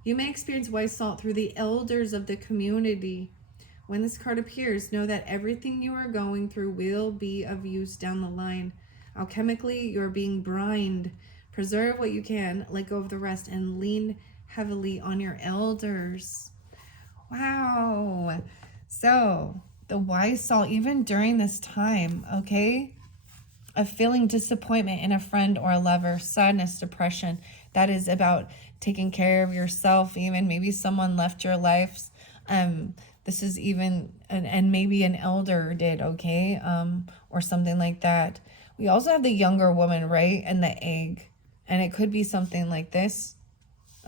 You may experience wise salt through the elders of the community. When this card appears, know that everything you are going through will be of use down the line. Alchemically, you're being brined. Preserve what you can, let go of the rest, and lean heavily on your elders. Wow. So, the wise salt, even during this time, okay, of feeling disappointment in a friend or a lover, sadness, depression, that is about taking care of yourself. Even maybe someone left your life. This is even, and maybe an elder did, okay, or something like that. We also have the younger woman, right, and the egg, and it could be something like this.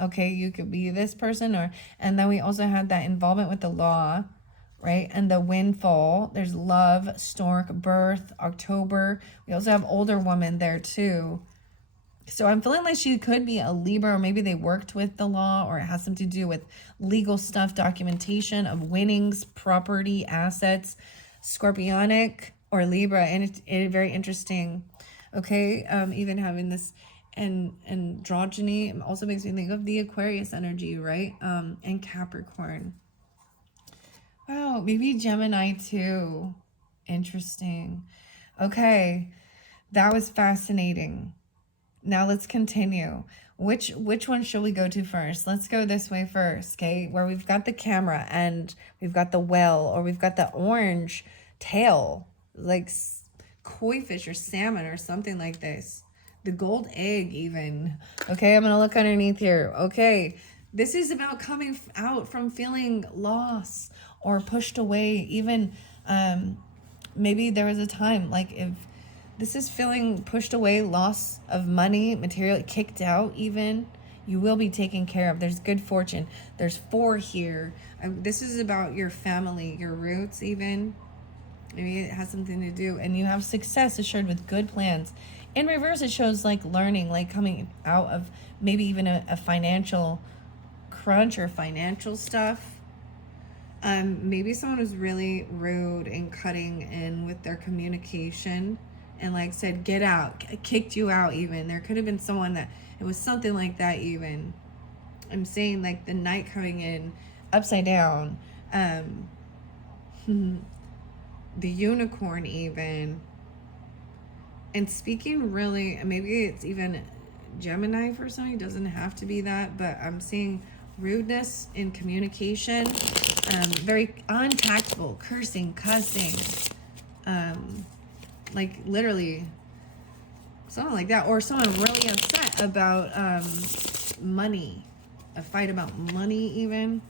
Okay, you could be this person, and then we also had that involvement with the law, right? And the windfall, there's love, stork, birth, October. We also have older woman there too. So I'm feeling like she could be a Libra, or maybe they worked with the law, or it has something to do with legal stuff, documentation of winnings, property, assets, Scorpionic or Libra, and it's very interesting. Okay, even having this androgyny also makes me think of the Aquarius energy, right? And Capricorn. Wow, maybe Gemini too. Interesting. Okay, that was fascinating. Now let's continue. Which one should we go to first? Let's go this way first, okay? Where we've got the camera and we've got the well, or we've got the orange tail, like koi fish or salmon or something like this. The gold egg even. Okay, I'm gonna look underneath here. Okay, this is about coming out from feeling lost or pushed away. Even maybe there was a time, like if this is feeling pushed away, loss of money, material, kicked out even, you will be taken care of. There's good fortune. There's 4 here. This is about your family, your roots even. Maybe it has something to do. And you have success assured with good plans. In reverse, it shows like learning, like coming out of maybe even a financial crunch or financial stuff. Maybe someone was really rude and cutting in with their communication and like said, get out, kicked you out even. There could have been someone that, it was something like that even. I'm saying like the knight coming in upside down. The unicorn even. And speaking really, maybe it's even Gemini for somebody, doesn't have to be that, but I'm seeing rudeness in communication, very untactful, cursing, cussing, like literally something like that, or someone really upset about money, a fight about money even.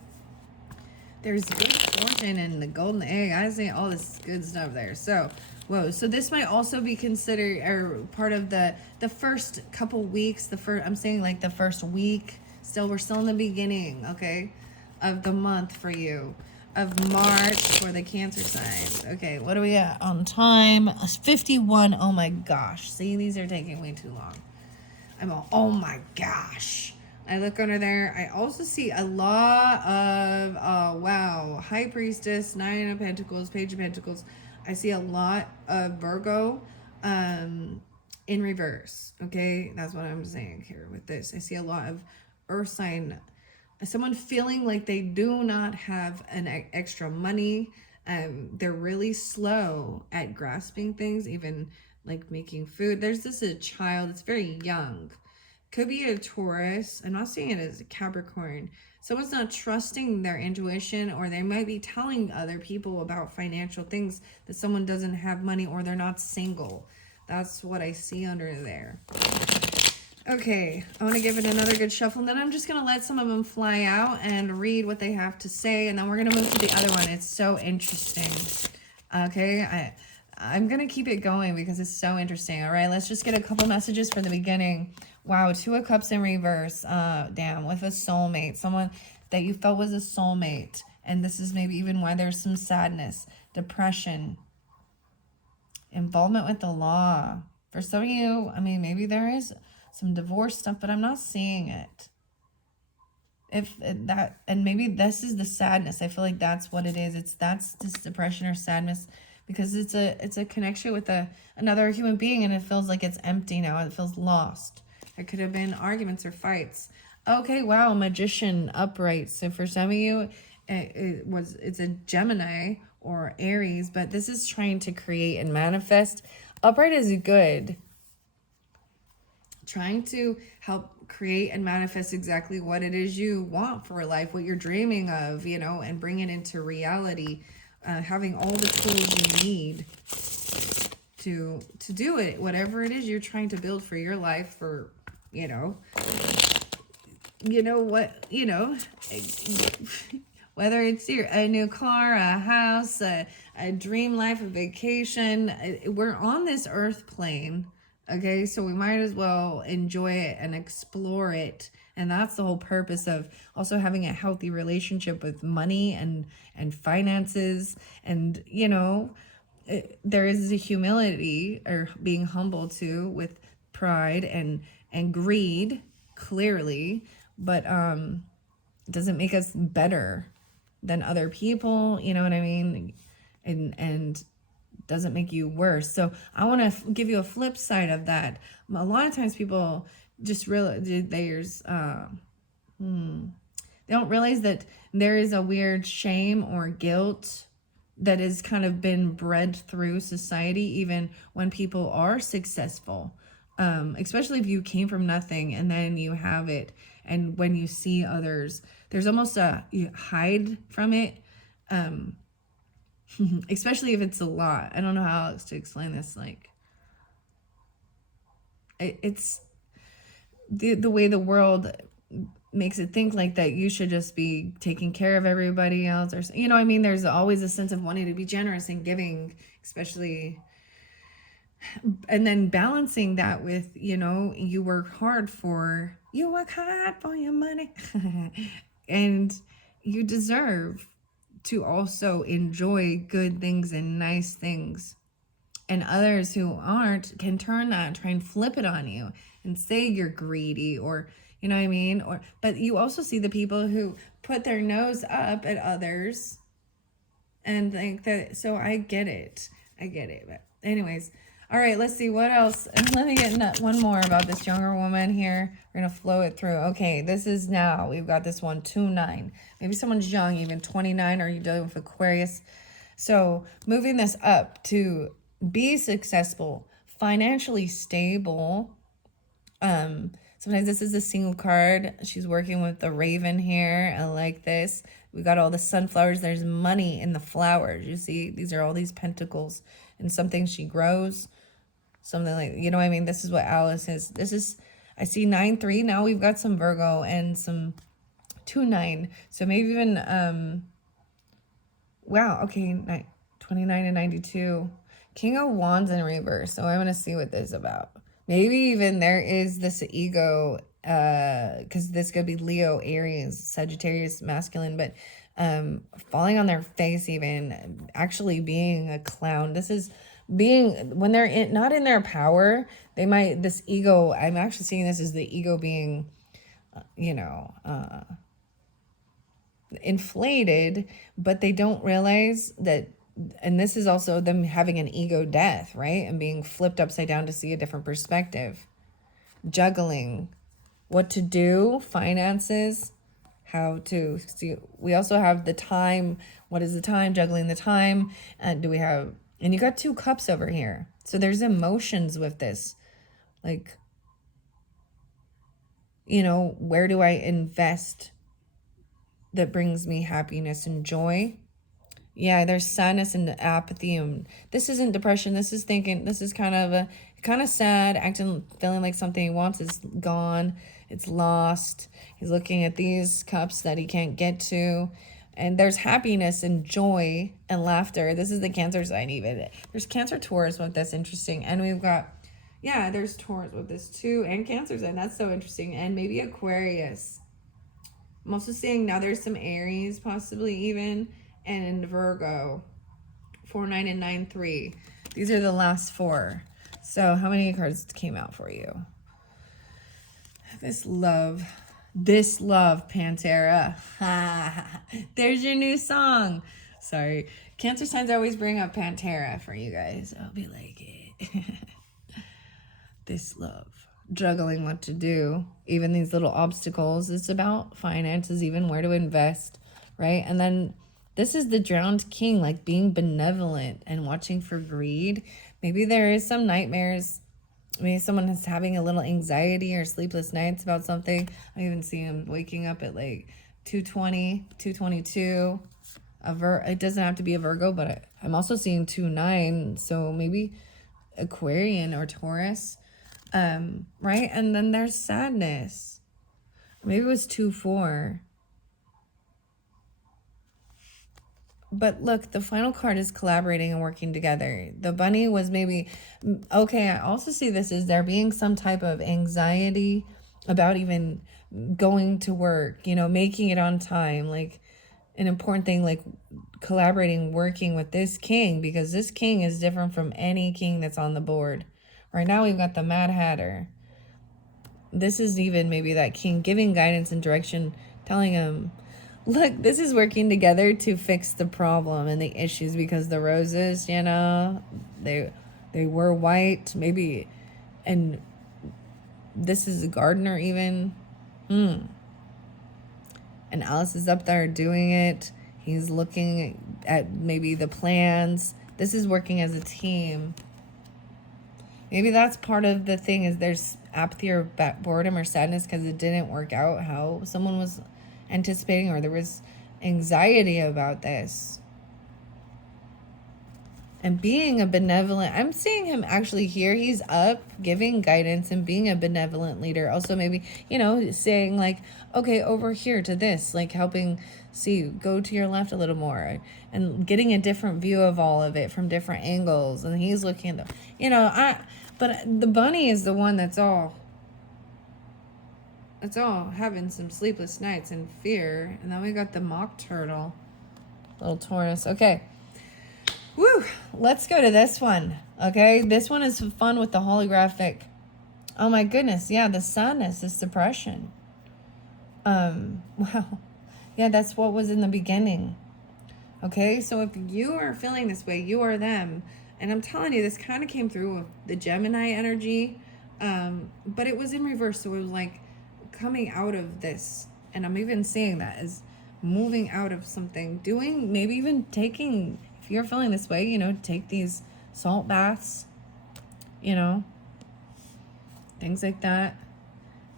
There's good fortune in the golden egg. I say all this good stuff there. So, whoa. So this might also be considered or part of the first couple weeks. I'm saying like the first week. Still, we're still in the beginning, okay, of the month for you, of March for the Cancer signs. Okay, what are we at on time? 51. Oh my gosh. See, these are taking way too long. I'm all, oh my gosh. I look under there. I also see a lot of, wow, High Priestess, 9 of Pentacles, Page of Pentacles. I see a lot of Virgo in reverse, okay? That's what I'm saying here with this. I see a lot of Earth sign, someone feeling like they do not have an extra money. They're really slow at grasping things, even like making food. There's this a child, it's very young. Could be a Taurus. I'm not seeing it as a Capricorn. Someone's not trusting their intuition, or they might be telling other people about financial things that someone doesn't have money, or they're not single. That's what I see under there. Okay, I want to give it another good shuffle, and then I'm just going to let some of them fly out and read what they have to say, and then we're going to move to the other one. It's so interesting. Okay, I'm going to keep it going because it's so interesting. All right, let's just get a couple messages for the beginning. Wow, 2 of Cups in reverse. Damn, with a soulmate. Someone that you felt was a soulmate. And this is maybe even why there's some sadness, depression, involvement with the law. For some of you, I mean, maybe there is some divorce stuff, but I'm not seeing it. And maybe this is the sadness. I feel like that's what it is. That's this depression or sadness, because it's a connection with another human being, and it feels like it's empty now. It feels lost. There could have been arguments or fights. Okay, wow, Magician upright. So for some of you, it's a Gemini or Aries, but this is trying to create and manifest. Upright is good. Trying to help create and manifest exactly what it is you want for life, what you're dreaming of, you know, and bring it into reality. Having all the tools you need to do it, whatever it is you're trying to build for your life, for, you know what, whether it's a new car, a house, a dream life, a vacation. We're on this earth plane, okay? So we might as well enjoy it and explore it. And that's the whole purpose of also having a healthy relationship with money and finances. And, there is a humility, or being humble too, with pride and greed, clearly. But it doesn't make us better than other people, you know what I mean? And doesn't make you worse. So I want to give you a flip side of that. A lot of times people just realize they don't realize that there is a weird shame or guilt that has kind of been bred through society, even when people are successful. Especially if you came from nothing and then you have it, and when you see others, there's almost you hide from it, especially if it's a lot. I don't know how else to explain this. Like, it's the way the world makes it think like that you should just be taking care of everybody else, or I mean, there's always a sense of wanting to be generous and giving, especially, and then balancing that with, you work hard for your money and you deserve to also enjoy good things and nice things. And others who aren't can turn that and try and flip it on you and say you're greedy, or you know what I mean? But you also see the people who put their nose up at others and think that, so I get it. But anyways, all right, let's see what else. Let me get one more about this younger woman here. We're going to flow it through. Okay, this is now, we've got this one, 2-9. Maybe someone's young, even 29, or you're dealing with Aquarius. So moving this up to be successful, financially stable. Sometimes this is a single card. She's working with the raven here. I like this. We got all the sunflowers. There's money in the flowers. You see, these are all these pentacles and something she grows. Something like, you know what I mean? This is what Alice is. This is, I see 9-3. Now we've got some Virgo and some 2-9. So maybe even, wow, okay, 29 and 92. King of Wands in reverse. So I'm going to see what this is about. Maybe even there is this ego, because this could be Leo, Aries, Sagittarius, masculine, but falling on their face, even actually being a clown. This is being, when they're not in their power, they might, this ego, I'm actually seeing this as the ego being, inflated, but they don't realize that. And this is also them having an ego death, right? And being flipped upside down to see a different perspective. Juggling what to do, finances, how to see. We also have the time. What is the time? Juggling the time. And do we have, and you got 2 cups over here. So there's emotions with this. Like, where do I invest that brings me happiness and joy? Yeah, there's sadness and apathy, and this isn't depression. This is thinking. This is kind of sad, feeling like something he wants is gone. It's lost. He's looking at these cups that he can't get to, and there's happiness and joy and laughter. This is the Cancer sign. Even there's Cancer Taurus with this, interesting, and we've got, yeah, there's Taurus with this too, and Cancer sign. That's so interesting, and maybe Aquarius. I'm also seeing now there's some Aries, possibly even. And Virgo, 4-9 and 9-3. These are the last 4. So how many cards came out for you? This love, Pantera. There's your new song. Sorry, Cancer signs always bring up Pantera for you guys. I'll be like, this love, juggling what to do, even these little obstacles. It's about finances, even where to invest, right? And then this is the drowned king, like being benevolent and watching for greed. Maybe there is some nightmares. Maybe someone is having a little anxiety or sleepless nights about something. I even see him waking up at like 2:20, 2:22. It doesn't have to be a Virgo, but I'm also seeing 2-9. So maybe Aquarian or Taurus, right? And then there's sadness. Maybe it was 2-4. But look, the final card is collaborating and working together. The bunny was maybe, okay, I also see this as there being some type of anxiety about even going to work, making it on time. Like an important thing, like collaborating, working with this king, because this king is different from any king that's on the board. Right now we've got the Mad Hatter. This is even maybe that king giving guidance and direction, telling him, look, this is working together to fix the problem and the issues, because the roses, they were white, maybe, and this is a gardener even. And Alice is up there doing it. He's looking at maybe the plans. This is working as a team. Maybe that's part of the thing, is there's apathy or boredom or sadness because it didn't work out how someone was anticipating, or there was anxiety about this. And being a benevolent, I'm seeing him actually here. He's up giving guidance and being a benevolent leader. Also maybe, you know, saying like, okay, over here to this, like helping see, go to your left a little more, and getting a different view of all of it from different angles. And he's looking at the, you know, but the bunny is the one that's all having some sleepless nights and fear. And then we got the mock turtle, little Taurus. Okay. Woo! Let's go to this one. Okay, this one is fun with the holographic. Oh my goodness, yeah, the sadness, this depression. Wow. Yeah, that's what was in the beginning. Okay, so if you are feeling this way, you are them. And I'm telling you, this kind of came through with the Gemini energy. But it was in reverse, so it was like coming out of this. And I'm even seeing that as moving out of something, doing, maybe even taking, if you're feeling this way, you know, take these salt baths, you know, things like that.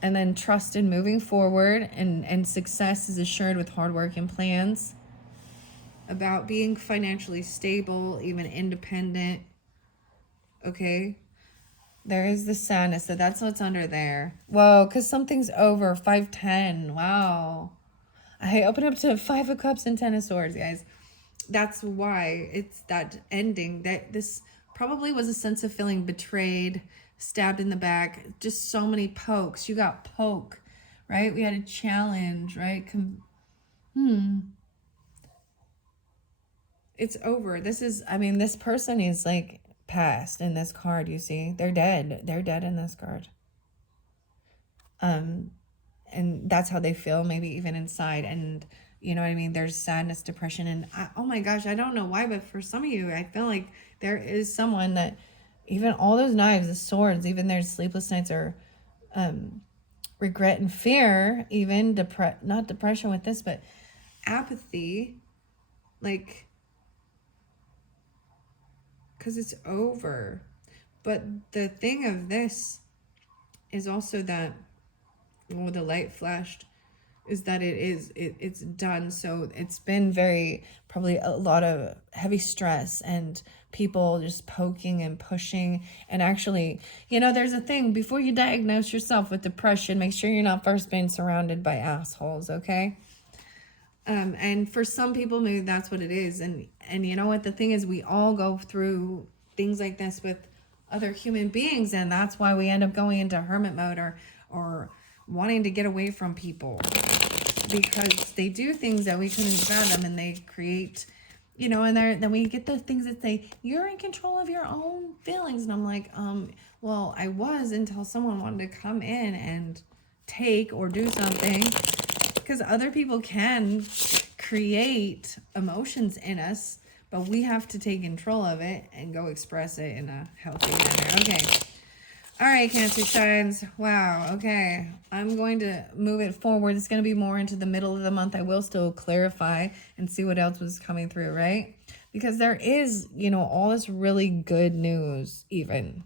And then trust in moving forward, and success is assured with hard work and plans. About being financially stable, even independent. Okay. There is the sadness, so that's what's under there. Whoa, because something's over. 510. Wow. I open up to 5 of Cups and 10 of Swords, guys. That's why it's that ending. That this probably was a sense of feeling betrayed, stabbed in the back. Just so many pokes. You got poke, right? We had a challenge, right? It's over. This is, I mean, this person is like past in this card, you see. They're dead. They're dead in this card. And that's how they feel, maybe even inside. And you know what I mean? There's sadness, depression, and oh my gosh, I don't know why, but for some of you, I feel like there is someone that, even all those knives, the swords, even there's sleepless nights, or regret and fear, even not depression with this, but apathy, like, because it's over. But the thing of this is also that, well, the light flashed, is that it's done. So it's been probably a lot of heavy stress and people just poking and pushing. And actually, you know, there's a thing, before you diagnose yourself with depression, make sure you're not first being surrounded by assholes, okay? And for some people, maybe that's what it is. And you know what, the thing is, we all go through things like this with other human beings, and that's why we end up going into hermit mode, or wanting to get away from people, because they do things that we couldn't fathom, and they create, you know, and then we get the things that say, you're in control of your own feelings. And I'm like, well, I was, until someone wanted to come in and take or do something, because other people can create emotions in us, but we have to take control of it and go express it in a healthy manner. Okay. All right, Cancer signs. Wow. Okay. I'm going to move it forward. It's going to be more into the middle of the month. I will still clarify and see what else was coming through, right? Because there is, you know, all this really good news, even.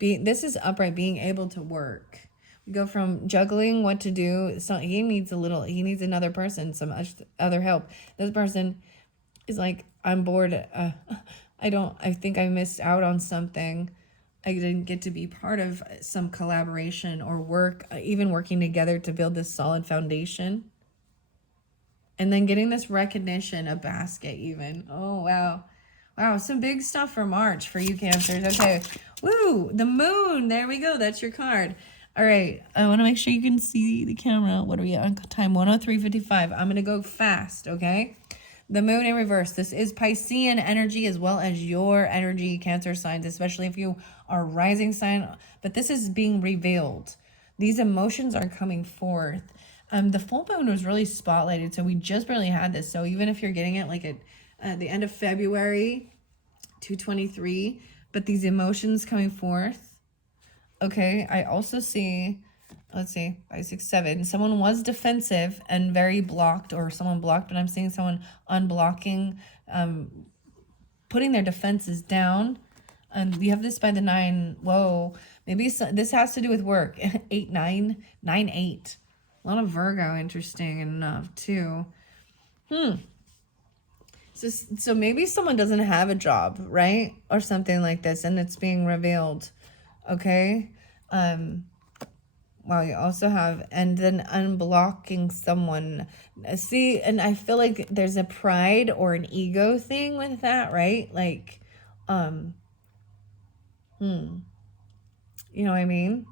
This is upright, being able to work. We go from juggling what to do. So he needs another person, some other help. This person is like, I'm bored. I think I missed out on something. I didn't get to be part of some collaboration or work, even working together to build this solid foundation. And then getting this recognition, a basket even. Oh, wow. Wow, some big stuff for March for you, Cancers. Okay, woo, the moon. There we go. That's your card. All right, I want to make sure you can see the camera. What are we on time? 103:55. I'm going to go fast, okay? The moon in reverse. This is Piscean energy, as well as your energy, Cancer signs, especially if you are rising sign. But this is being revealed. These emotions are coming forth. The full moon was really spotlighted, so we just barely had this. So even if you're getting it like at the end of February, 2/23, but these emotions coming forth. Okay, I also see let's see, 5, 6, 7. Someone was defensive and very blocked, or someone blocked, but I'm seeing someone unblocking, putting their defenses down. And we have this by the 9. Whoa, maybe this has to do with work. 8, 9, 9, 8. A lot of Virgo, interesting enough too. So maybe someone doesn't have a job, right? Or something like this, and it's being revealed. Okay. Wow, you also have, and then unblocking someone. See, and I feel like there's a pride or an ego thing with that, right? Like, you know what I mean?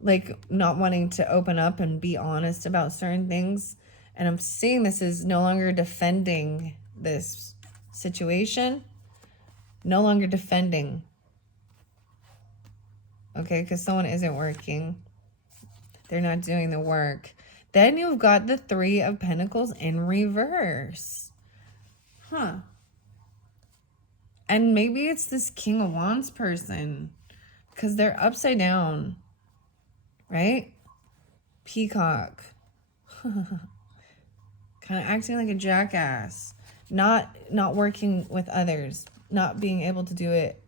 Like not wanting to open up and be honest about certain things. And I'm seeing this is no longer defending this situation. No longer defending. Okay, because someone isn't working. They're not doing the work. Then you've got the 3 of Pentacles in reverse. And maybe it's this King of Wands person, because they're upside down, right? Peacock. Kind of acting like a jackass. Not working with others. Not being able to do it.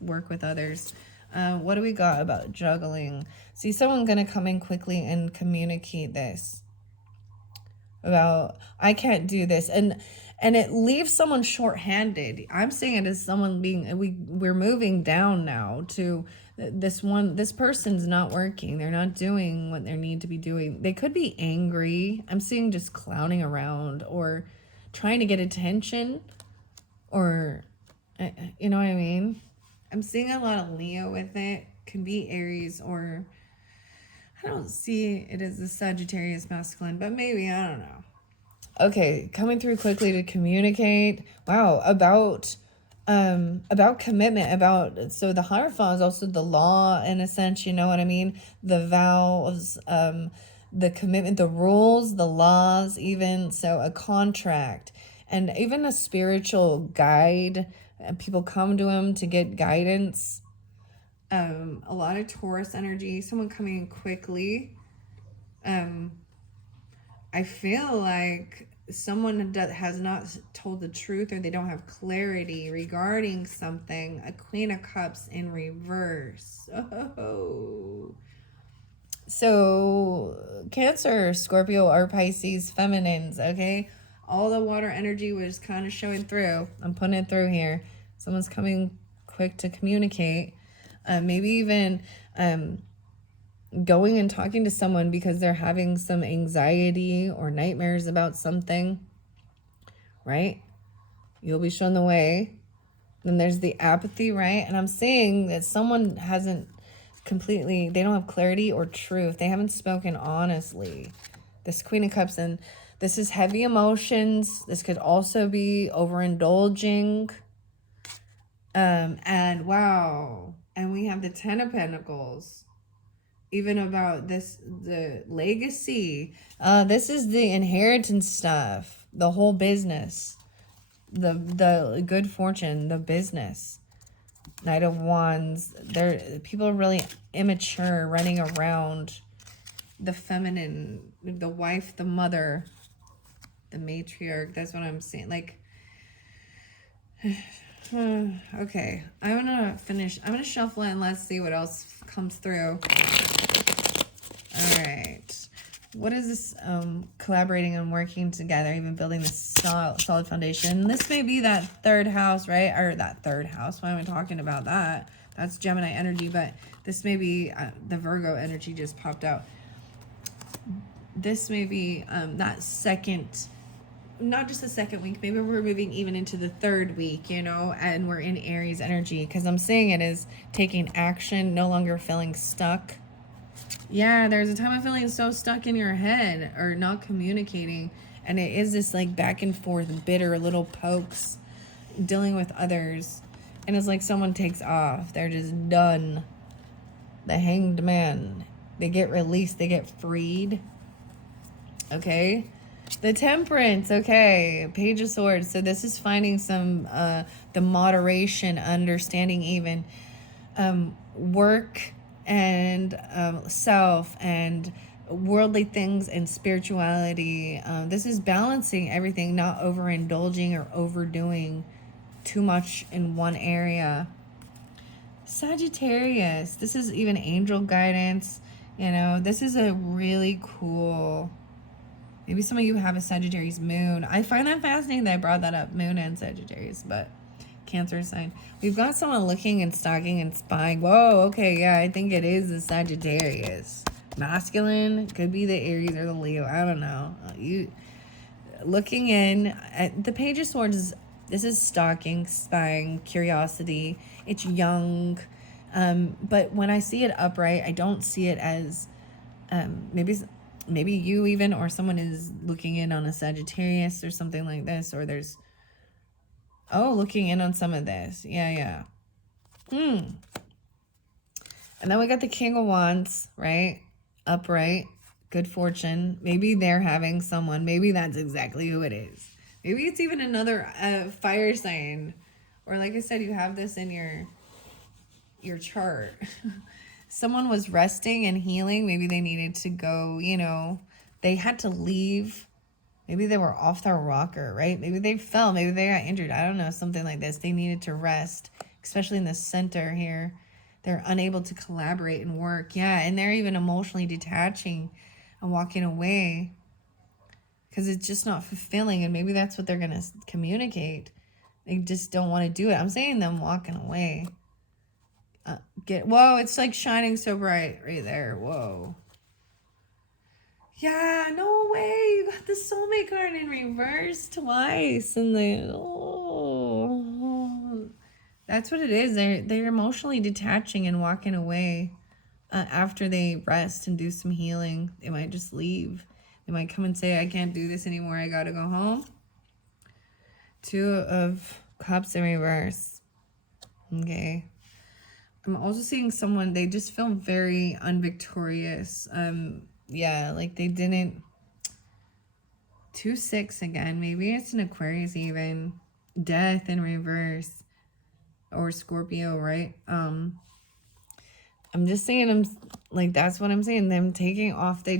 Work with others. What do we got about juggling? See, someone gonna come in quickly and communicate this about, I can't do this, and it leaves someone short-handed. I'm saying it as someone being, we're moving down now to this person's not working. They're not doing what they need to be doing. They could be angry. I'm seeing just clowning around or trying to get attention, or you know what I mean? I'm seeing a lot of Leo with it. Can be Aries, or I don't see it as the Sagittarius masculine, but maybe, I don't know. Okay, coming through quickly to communicate. Wow, about commitment, so the Hierophant is also the law in a sense, you know what I mean? The vows, the commitment, the rules, the laws, even, so a contract, and even a spiritual guide, and people come to him to get guidance. A lot of Taurus energy, someone coming in quickly. I feel like someone has not told the truth, or they don't have clarity regarding something. A Queen of Cups in reverse. Oh. So Cancer, Scorpio, or Pisces, feminines, okay? All the water energy was kind of showing through. I'm putting it through here. Someone's coming quick to communicate. Maybe even going and talking to someone because they're having some anxiety or nightmares about something, right? You'll be shown the way. Then there's the apathy, right? And I'm saying that someone hasn't completely, they don't have clarity or truth. They haven't spoken honestly. This Queen of Cups, and this is heavy emotions. This could also be overindulging. And wow. And we have the 10 of Pentacles. Even about this, the legacy. This is the inheritance stuff. The whole business. The good fortune. The business. Knight of Wands. People are really immature, running around. The feminine. The wife, the mother. The matriarch. That's what I'm saying. Like... okay, I'm gonna finish. I'm gonna shuffle it and let's see what else comes through. All right, what is this? Collaborating and working together, even building this solid foundation. This may be that 3rd house, right? Or that 3rd house. Why am I talking about that? That's Gemini energy, but this may be the Virgo energy just popped out. This may be that second. Not just the 2nd week, maybe we're moving even into the 3rd week, you know, and we're in Aries energy, because I'm seeing it as taking action, no longer feeling stuck. Yeah, there's a time of feeling so stuck in your head or not communicating, and it is this like back and forth, bitter little pokes, dealing with others, and it's like someone takes off. They're just done. The Hanged Man. They get released. They get freed. Okay? The Temperance, okay. Page of Swords. So this is finding some, the moderation, understanding even, work and self and worldly things and spirituality. This is balancing everything, not overindulging or overdoing too much in one area. Sagittarius, this is even angel guidance. You know, this is a really cool, maybe some of you have a Sagittarius moon. I find that fascinating that I brought that up, moon and Sagittarius, but Cancer sign. We've got someone looking and stalking and spying. Whoa, okay, yeah, I think it is the Sagittarius. Masculine, could be the Aries or the Leo, I don't know. You looking in at the Page of Swords is, this is stalking, spying, curiosity. It's young. But when I see it upright, I don't see it as maybe you even, or someone is looking in on a Sagittarius or something like this, or there's looking in on some of this. Yeah. And then we got the King of Wands, right? Upright, good fortune. Maybe they're having someone. Maybe that's exactly who it is. Maybe it's even another fire sign. Or like I said, you have this in your chart. Someone was resting and healing. Maybe they needed to go, they had to leave. Maybe they were off their rocker, right? Maybe they fell. Maybe they got injured. I don't know, something like this. They needed to rest, especially in the center here. They're unable to collaborate and work. Yeah, and they're even emotionally detaching and walking away because it's just not fulfilling. And maybe that's what they're going to communicate. They just don't want to do it. I'm saying them walking away. Whoa, it's like shining so bright right there. Whoa. Yeah, no way. You got the soulmate card in reverse twice. And that's what it is. They're emotionally detaching and walking away after they rest and do some healing. They might just leave. They might come and say, I can't do this anymore. I got to go home. Two of Cups in reverse. Okay. I'm also seeing someone, they just feel very unvictorious. Yeah, like they didn't. 2-6 again. Maybe it's an Aquarius even. Death in reverse. Or Scorpio, right? I'm just saying, that's what I'm saying. Them taking off, I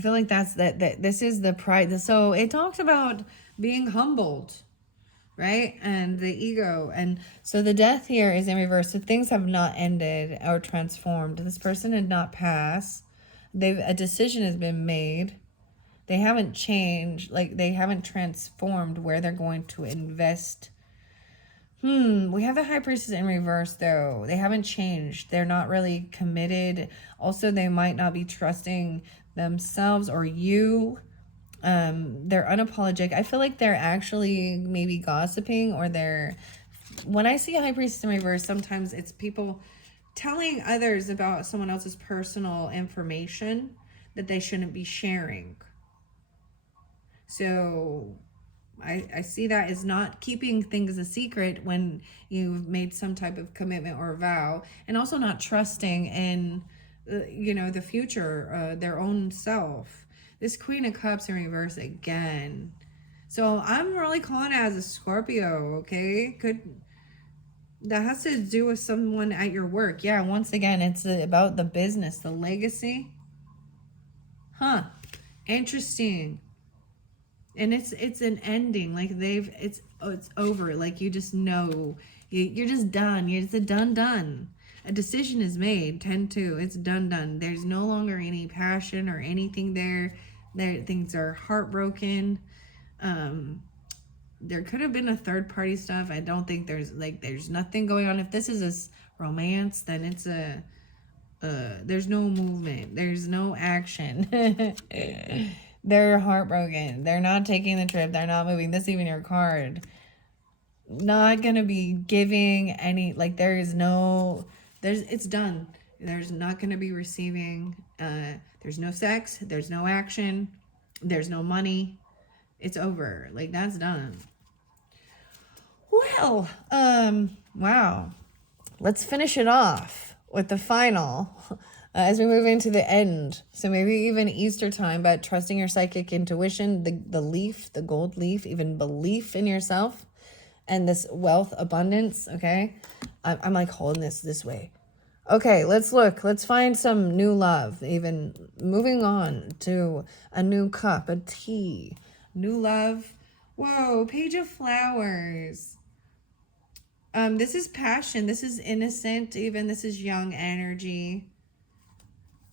feel like that this is the pride. So it talks about being humbled, right? And the ego. And so the death here is in reverse. So things have not ended or transformed. This person did not pass. A decision has been made. They haven't changed. Like they haven't transformed where they're going to invest. We have the High Priestess in reverse though. They haven't changed. They're not really committed. Also, they might not be trusting themselves or you. They're unapologetic. I feel like they're actually maybe gossiping, or when I see a High Priestess in reverse, sometimes it's people telling others about someone else's personal information that they shouldn't be sharing. So I see that as not keeping things a secret when you've made some type of commitment or vow, and also not trusting in the future, their own self. This Queen of Cups in reverse again. So I'm really calling it as a Scorpio, okay? That has to do with someone at your work. Yeah, once again, it's about the business, the legacy. Interesting. And it's an ending. Like it's over. Like you just know. You're just done. It's a done. A decision is made. 10-2. It's done. There's no longer any passion or anything there. Things are heartbroken. There could have been a third party stuff. I don't think there's nothing going on. If this is a romance, then it's there's no movement. There's no action. They're heartbroken. They're not taking the trip. They're not moving. This is even your card. Not gonna be giving any, it's done. There's not gonna be receiving. There's no sex. There's no action. There's no money. It's over. That's done. Well, wow. Let's finish it off with the final as we move into the end. So maybe even Easter time, but trusting your psychic intuition, the leaf, the gold leaf, even belief in yourself, and this wealth abundance, okay? I'm like holding this way. Okay, let's look. Let's find some new love. Even moving on to a new cup, a tea. New love. Whoa, Page of Flowers. This is passion. This is innocent. Even this is young energy.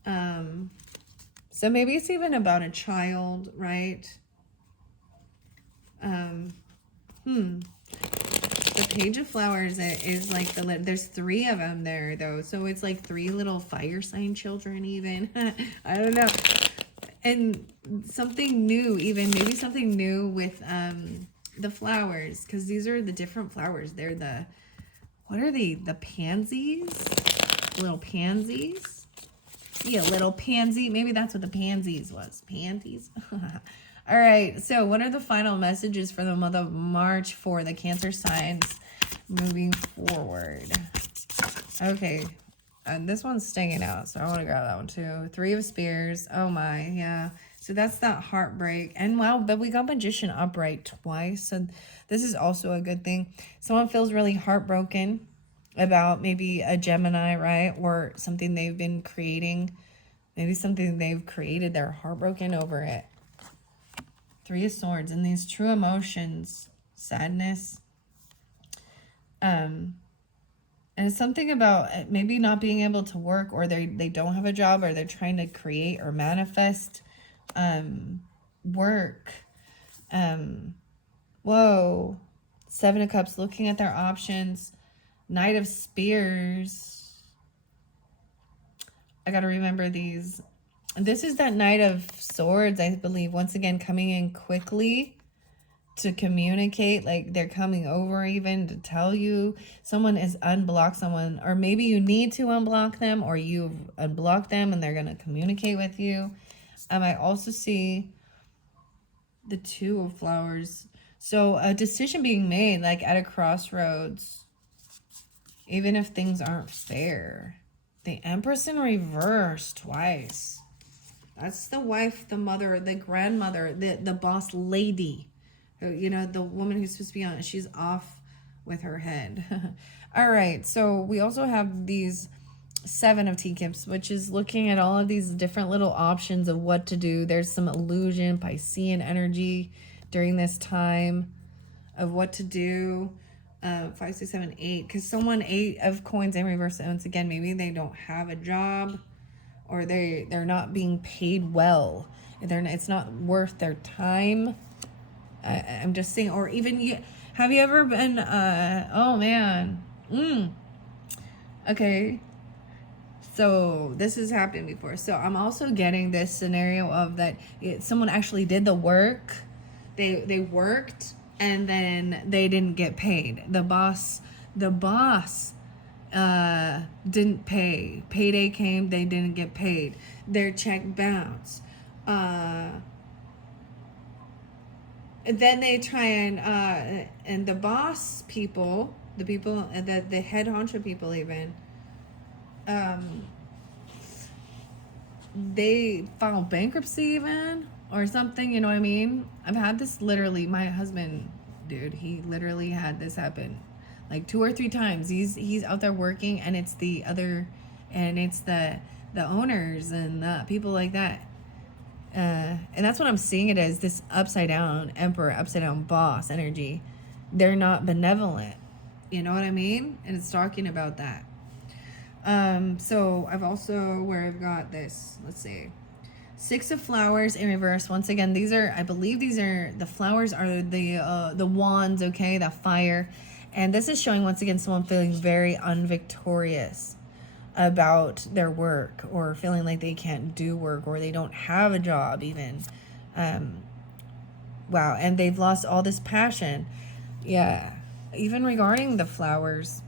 So maybe it's even about a child, right? The Page of Flowers is like there's 3 of them there though, so it's like 3 little fire sign children even. I don't know. And something new, even maybe something new with the flowers, because these are the different flowers. They're the, what are they? The pansies, little pansies. Yeah, little pansy. Maybe that's what the pansies was. Pansies. All right. So what are the final messages for the month of March for the Cancer signs moving forward? Okay. And this one's stinging out, so I want to grab that one too. 3 of Spears. Oh my, yeah. So that's that heartbreak. And wow, but we got Magician upright twice. So this is also a good thing. Someone feels really heartbroken about maybe a Gemini, right? Or something they've been creating. Maybe something they've created. They're heartbroken over it. 3 of Swords. And these true emotions. Sadness. And it's something about maybe not being able to work, or they don't have a job, or they're trying to create or manifest work. Whoa. 7 of Cups, looking at their options. Knight of Spears. I got to remember these. This is that Knight of Swords, I believe. Once again, coming in quickly to communicate, like they're coming over even to tell you. Someone is unblocked someone, or maybe you need to unblock them, or you've unblocked them and they're going to communicate with you. I also see the 2 of Flowers. So a decision being made, like at a crossroads, even if things aren't fair. The Empress in reverse twice. That's the wife, the mother, the grandmother, the boss lady. You know, the woman who's supposed to be on it, she's off with her head. All right, so we also have these 7 of Teacups, which is looking at all of these different little options of what to do. There's some illusion, Piscean energy during this time of what to do. 5, 6, 7, 8. Because someone 8 of coins in reverse. Once again, maybe they don't have a job, or they're not being paid well. It's not worth their time. I'm just saying, or even have you ever been, oh man, okay, so this has happened before. So I'm also getting this scenario of that someone actually did the work, they worked, and then they didn't get paid. The boss didn't pay. Payday came, they didn't get paid. Their check bounced. And then they try and the boss people, the people, the head honcho people even, they file bankruptcy even, or something, you know what I mean? I've had this literally, my husband, dude, he literally had this happen like 2 or 3 times. He's out there working, and it's the other, and it's the owners and the people like that. And that's what I'm seeing it as, this upside down emperor, upside down boss energy. They're not benevolent. You know what I mean? And it's talking about that. So I've also, where I've got this, let's see. 6 of Flowers in reverse. Once again, these are, I believe these are, the flowers are the wands, okay? The fire. And this is showing, once again, someone feeling very unvictorious about their work, or feeling like they can't do work, or they don't have a job even. Wow, and they've lost all this passion. Yeah, even regarding the flowers.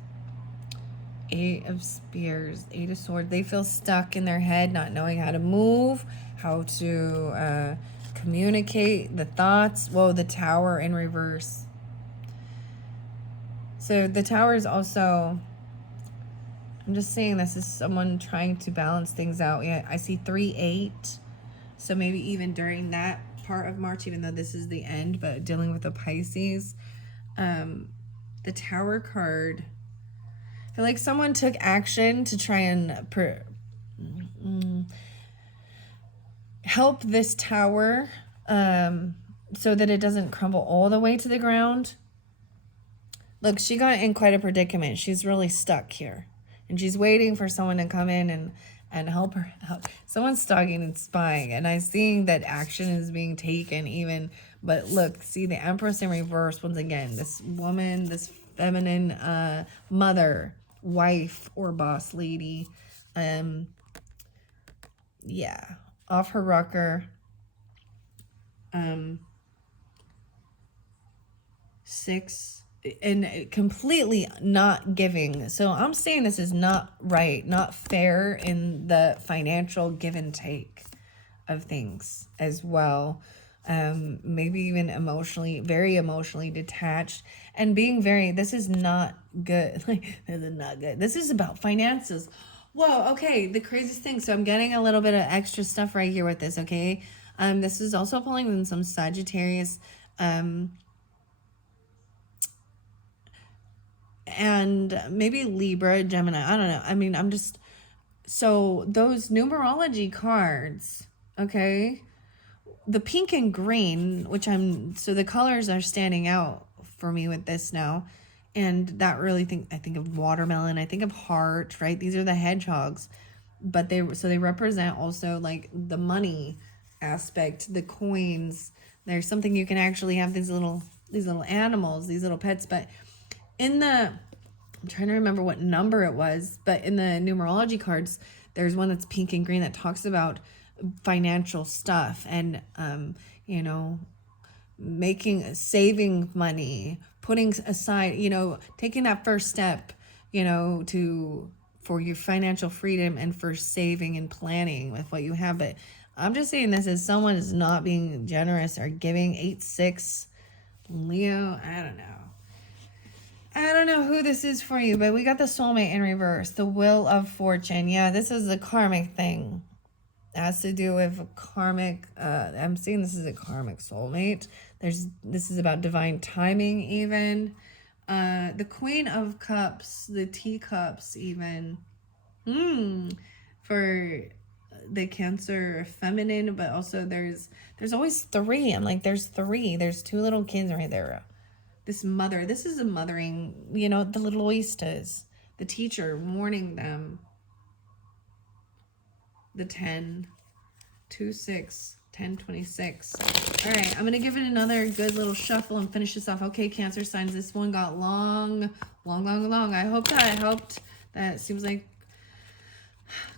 8 of Spears, 8 of Swords. They feel stuck in their head, not knowing how to move, how to communicate the thoughts. Whoa, the Tower in reverse. So the Tower is also, I'm just saying, this is someone trying to balance things out. Yeah, I see 3, 8. So maybe even during that part of March, even though this is the end, but dealing with the Pisces. The Tower card. I feel like someone took action to try and help this tower so that it doesn't crumble all the way to the ground. Look, she got in quite a predicament. She's really stuck here. And she's waiting for someone to come in and help her out. Someone's stalking and spying. And I'm seeing that action is being taken even. But look, see the Empress in reverse once again. This woman, this feminine mother, wife, or boss lady. Yeah. Off her rocker. 6. And completely not giving. So I'm saying this is not right, not fair in the financial give and take of things as well. Maybe even emotionally, very emotionally detached, and being very, this is not good. Like, this is not good. This is about finances. Whoa, okay, the craziest thing. So I'm getting a little bit of extra stuff right here with this, okay? This is also pulling in some Sagittarius, and maybe Libra, Gemini. I don't know. I mean, I'm just, so those numerology cards, okay, the pink and green, which so the colors are standing out for me with this now. And that really I think of watermelon, I think of heart, right? These are the hedgehogs, but they represent also like the money aspect, the coins. There's something you can actually have these little animals, these little pets. But in I'm trying to remember what number it was, but in the numerology cards, there's one that's pink and green that talks about financial stuff and, saving money, putting aside, taking that first step, for your financial freedom and for saving and planning with what you have. But I'm just saying this as someone is not being generous or giving. 8-6 Leo. I don't know who this is for you, but we got the soulmate in reverse, the wheel of fortune. Yeah, this is a karmic thing. It has to do with karmic. I'm seeing this is a karmic soulmate. This is about divine timing even. The Queen of Cups, the teacups even. For the Cancer feminine, but also there's always 3. I'm like, there's 3. There's 2 little kids right there. This is a mothering, the little oysters, the teacher warning them. The 10, 2, 6, 10, 26. All right, I'm going to give it another good little shuffle and finish this off. Okay, Cancer signs, this one got long. I hope that helped. That seems like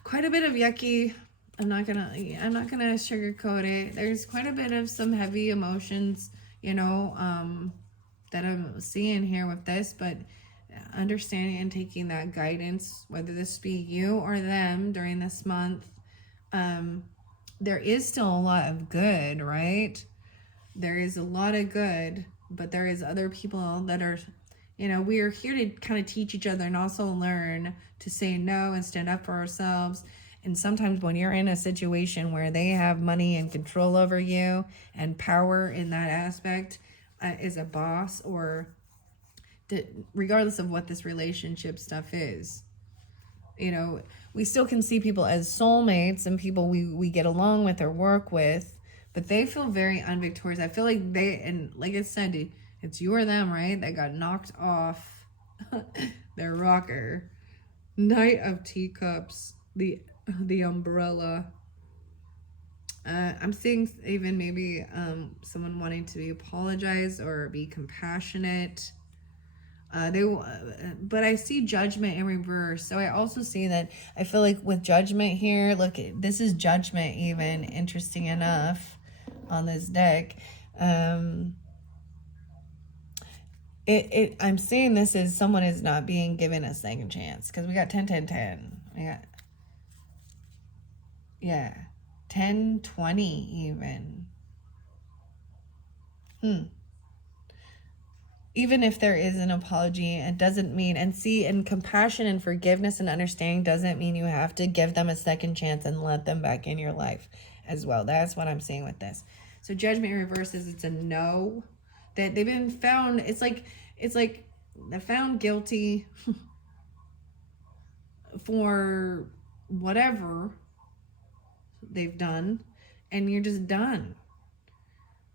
quite a bit of yucky. I'm not gonna sugarcoat it. There's quite a bit of some heavy emotions, that I'm seeing here with this, but understanding and taking that guidance, whether this be you or them during this month, there is still a lot of good, right? There is a lot of good, but there is other people that are, we are here to kind of teach each other and also learn to say no and stand up for ourselves. And sometimes when you're in a situation where they have money and control over you and power in that aspect, as a boss, or regardless of what this relationship stuff is, we still can see people as soulmates and people we get along with or work with, but they feel very unvictorious. I feel like and like I said, it's you or them, right? That got knocked off their rocker. Knight of Teacups, the umbrella. I'm seeing even maybe someone wanting to apologize or be compassionate. But I see Judgment in reverse. So I also see that I feel like with Judgment here, look, this is Judgment even, interesting enough, on this deck. I'm seeing this as someone is not being given a second chance, because we got 10, 10, 10. We got, yeah, 10, 20 even. Even if there is an apology, it doesn't mean, and compassion and forgiveness and understanding doesn't mean you have to give them a second chance and let them back in your life as well. That's what I'm saying with this. So Judgment in reverse is, it's a no, that they've been found. It's like they're found guilty for whatever they've done, and you're just done.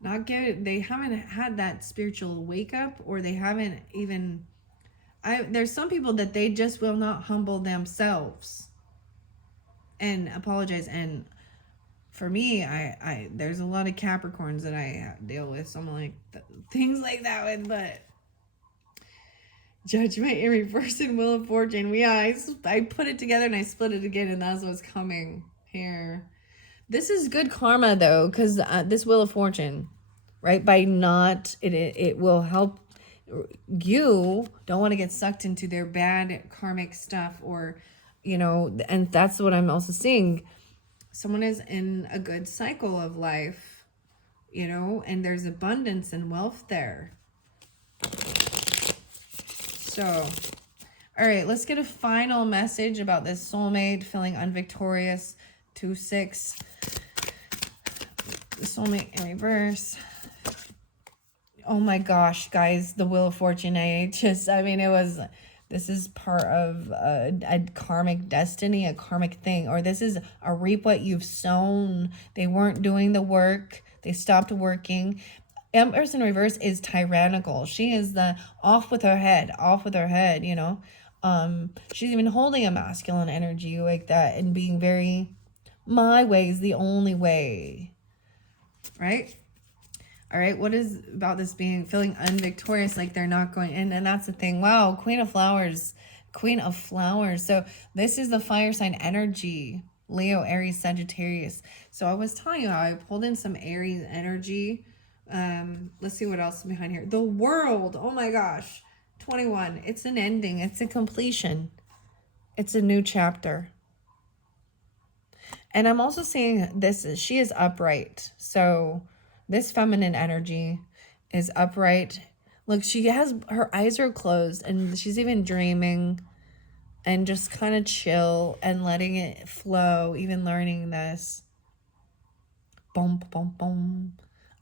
Not get they haven't had that spiritual wake up, or they haven't even there's some people that they just will not humble themselves and apologize. And for me, I there's a lot of Capricorns that I deal with, so I'm like things like that with, but Judgment in reverse and Wheel of Fortune. Yeah, I put it together and I split it again, and that's what's coming here. This is good karma though, because this Wheel of Fortune, right? By not it will help you don't want to get sucked into their bad karmic stuff, or and that's what I'm also seeing. Someone is in a good cycle of life, and there's abundance and wealth there. So, all right, let's get a final message about this soulmate feeling unvictorious. 2-6. The soulmate in reverse. Oh my gosh, guys, the Wheel of Fortune. This is part of a karmic destiny, a karmic thing, or this is a reap what you've sown. They weren't doing the work. They stopped working. Empress in reverse is tyrannical. She is the off with her head, she's even holding a masculine energy like that and being very, my way is the only way, right? All right, what is about this feeling unvictorious, like they're not going in? And that's the thing. Wow, Queen of Flowers. So this is the fire sign energy. Leo, Aries, Sagittarius. So I was telling you how I pulled in some Aries energy. Let's see what else is behind here. The World. Oh my gosh. 21. It's an ending. It's a completion. It's a new chapter. And I'm also seeing this. She is upright. So this feminine energy is upright. Look, her eyes are closed and she's even dreaming and just kind of chill and letting it flow, even learning this. Boom, boom, boom.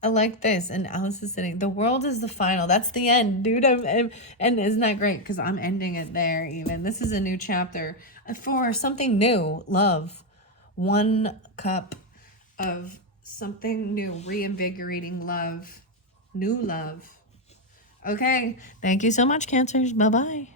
I like this. And Alice is sitting. The world is the final. That's the end, dude. And isn't that great? Because I'm ending it there even. This is a new chapter for something new. Love. 1 cup of something new, reinvigorating love, new love. Okay. Thank you so much, Cancers. Bye-bye.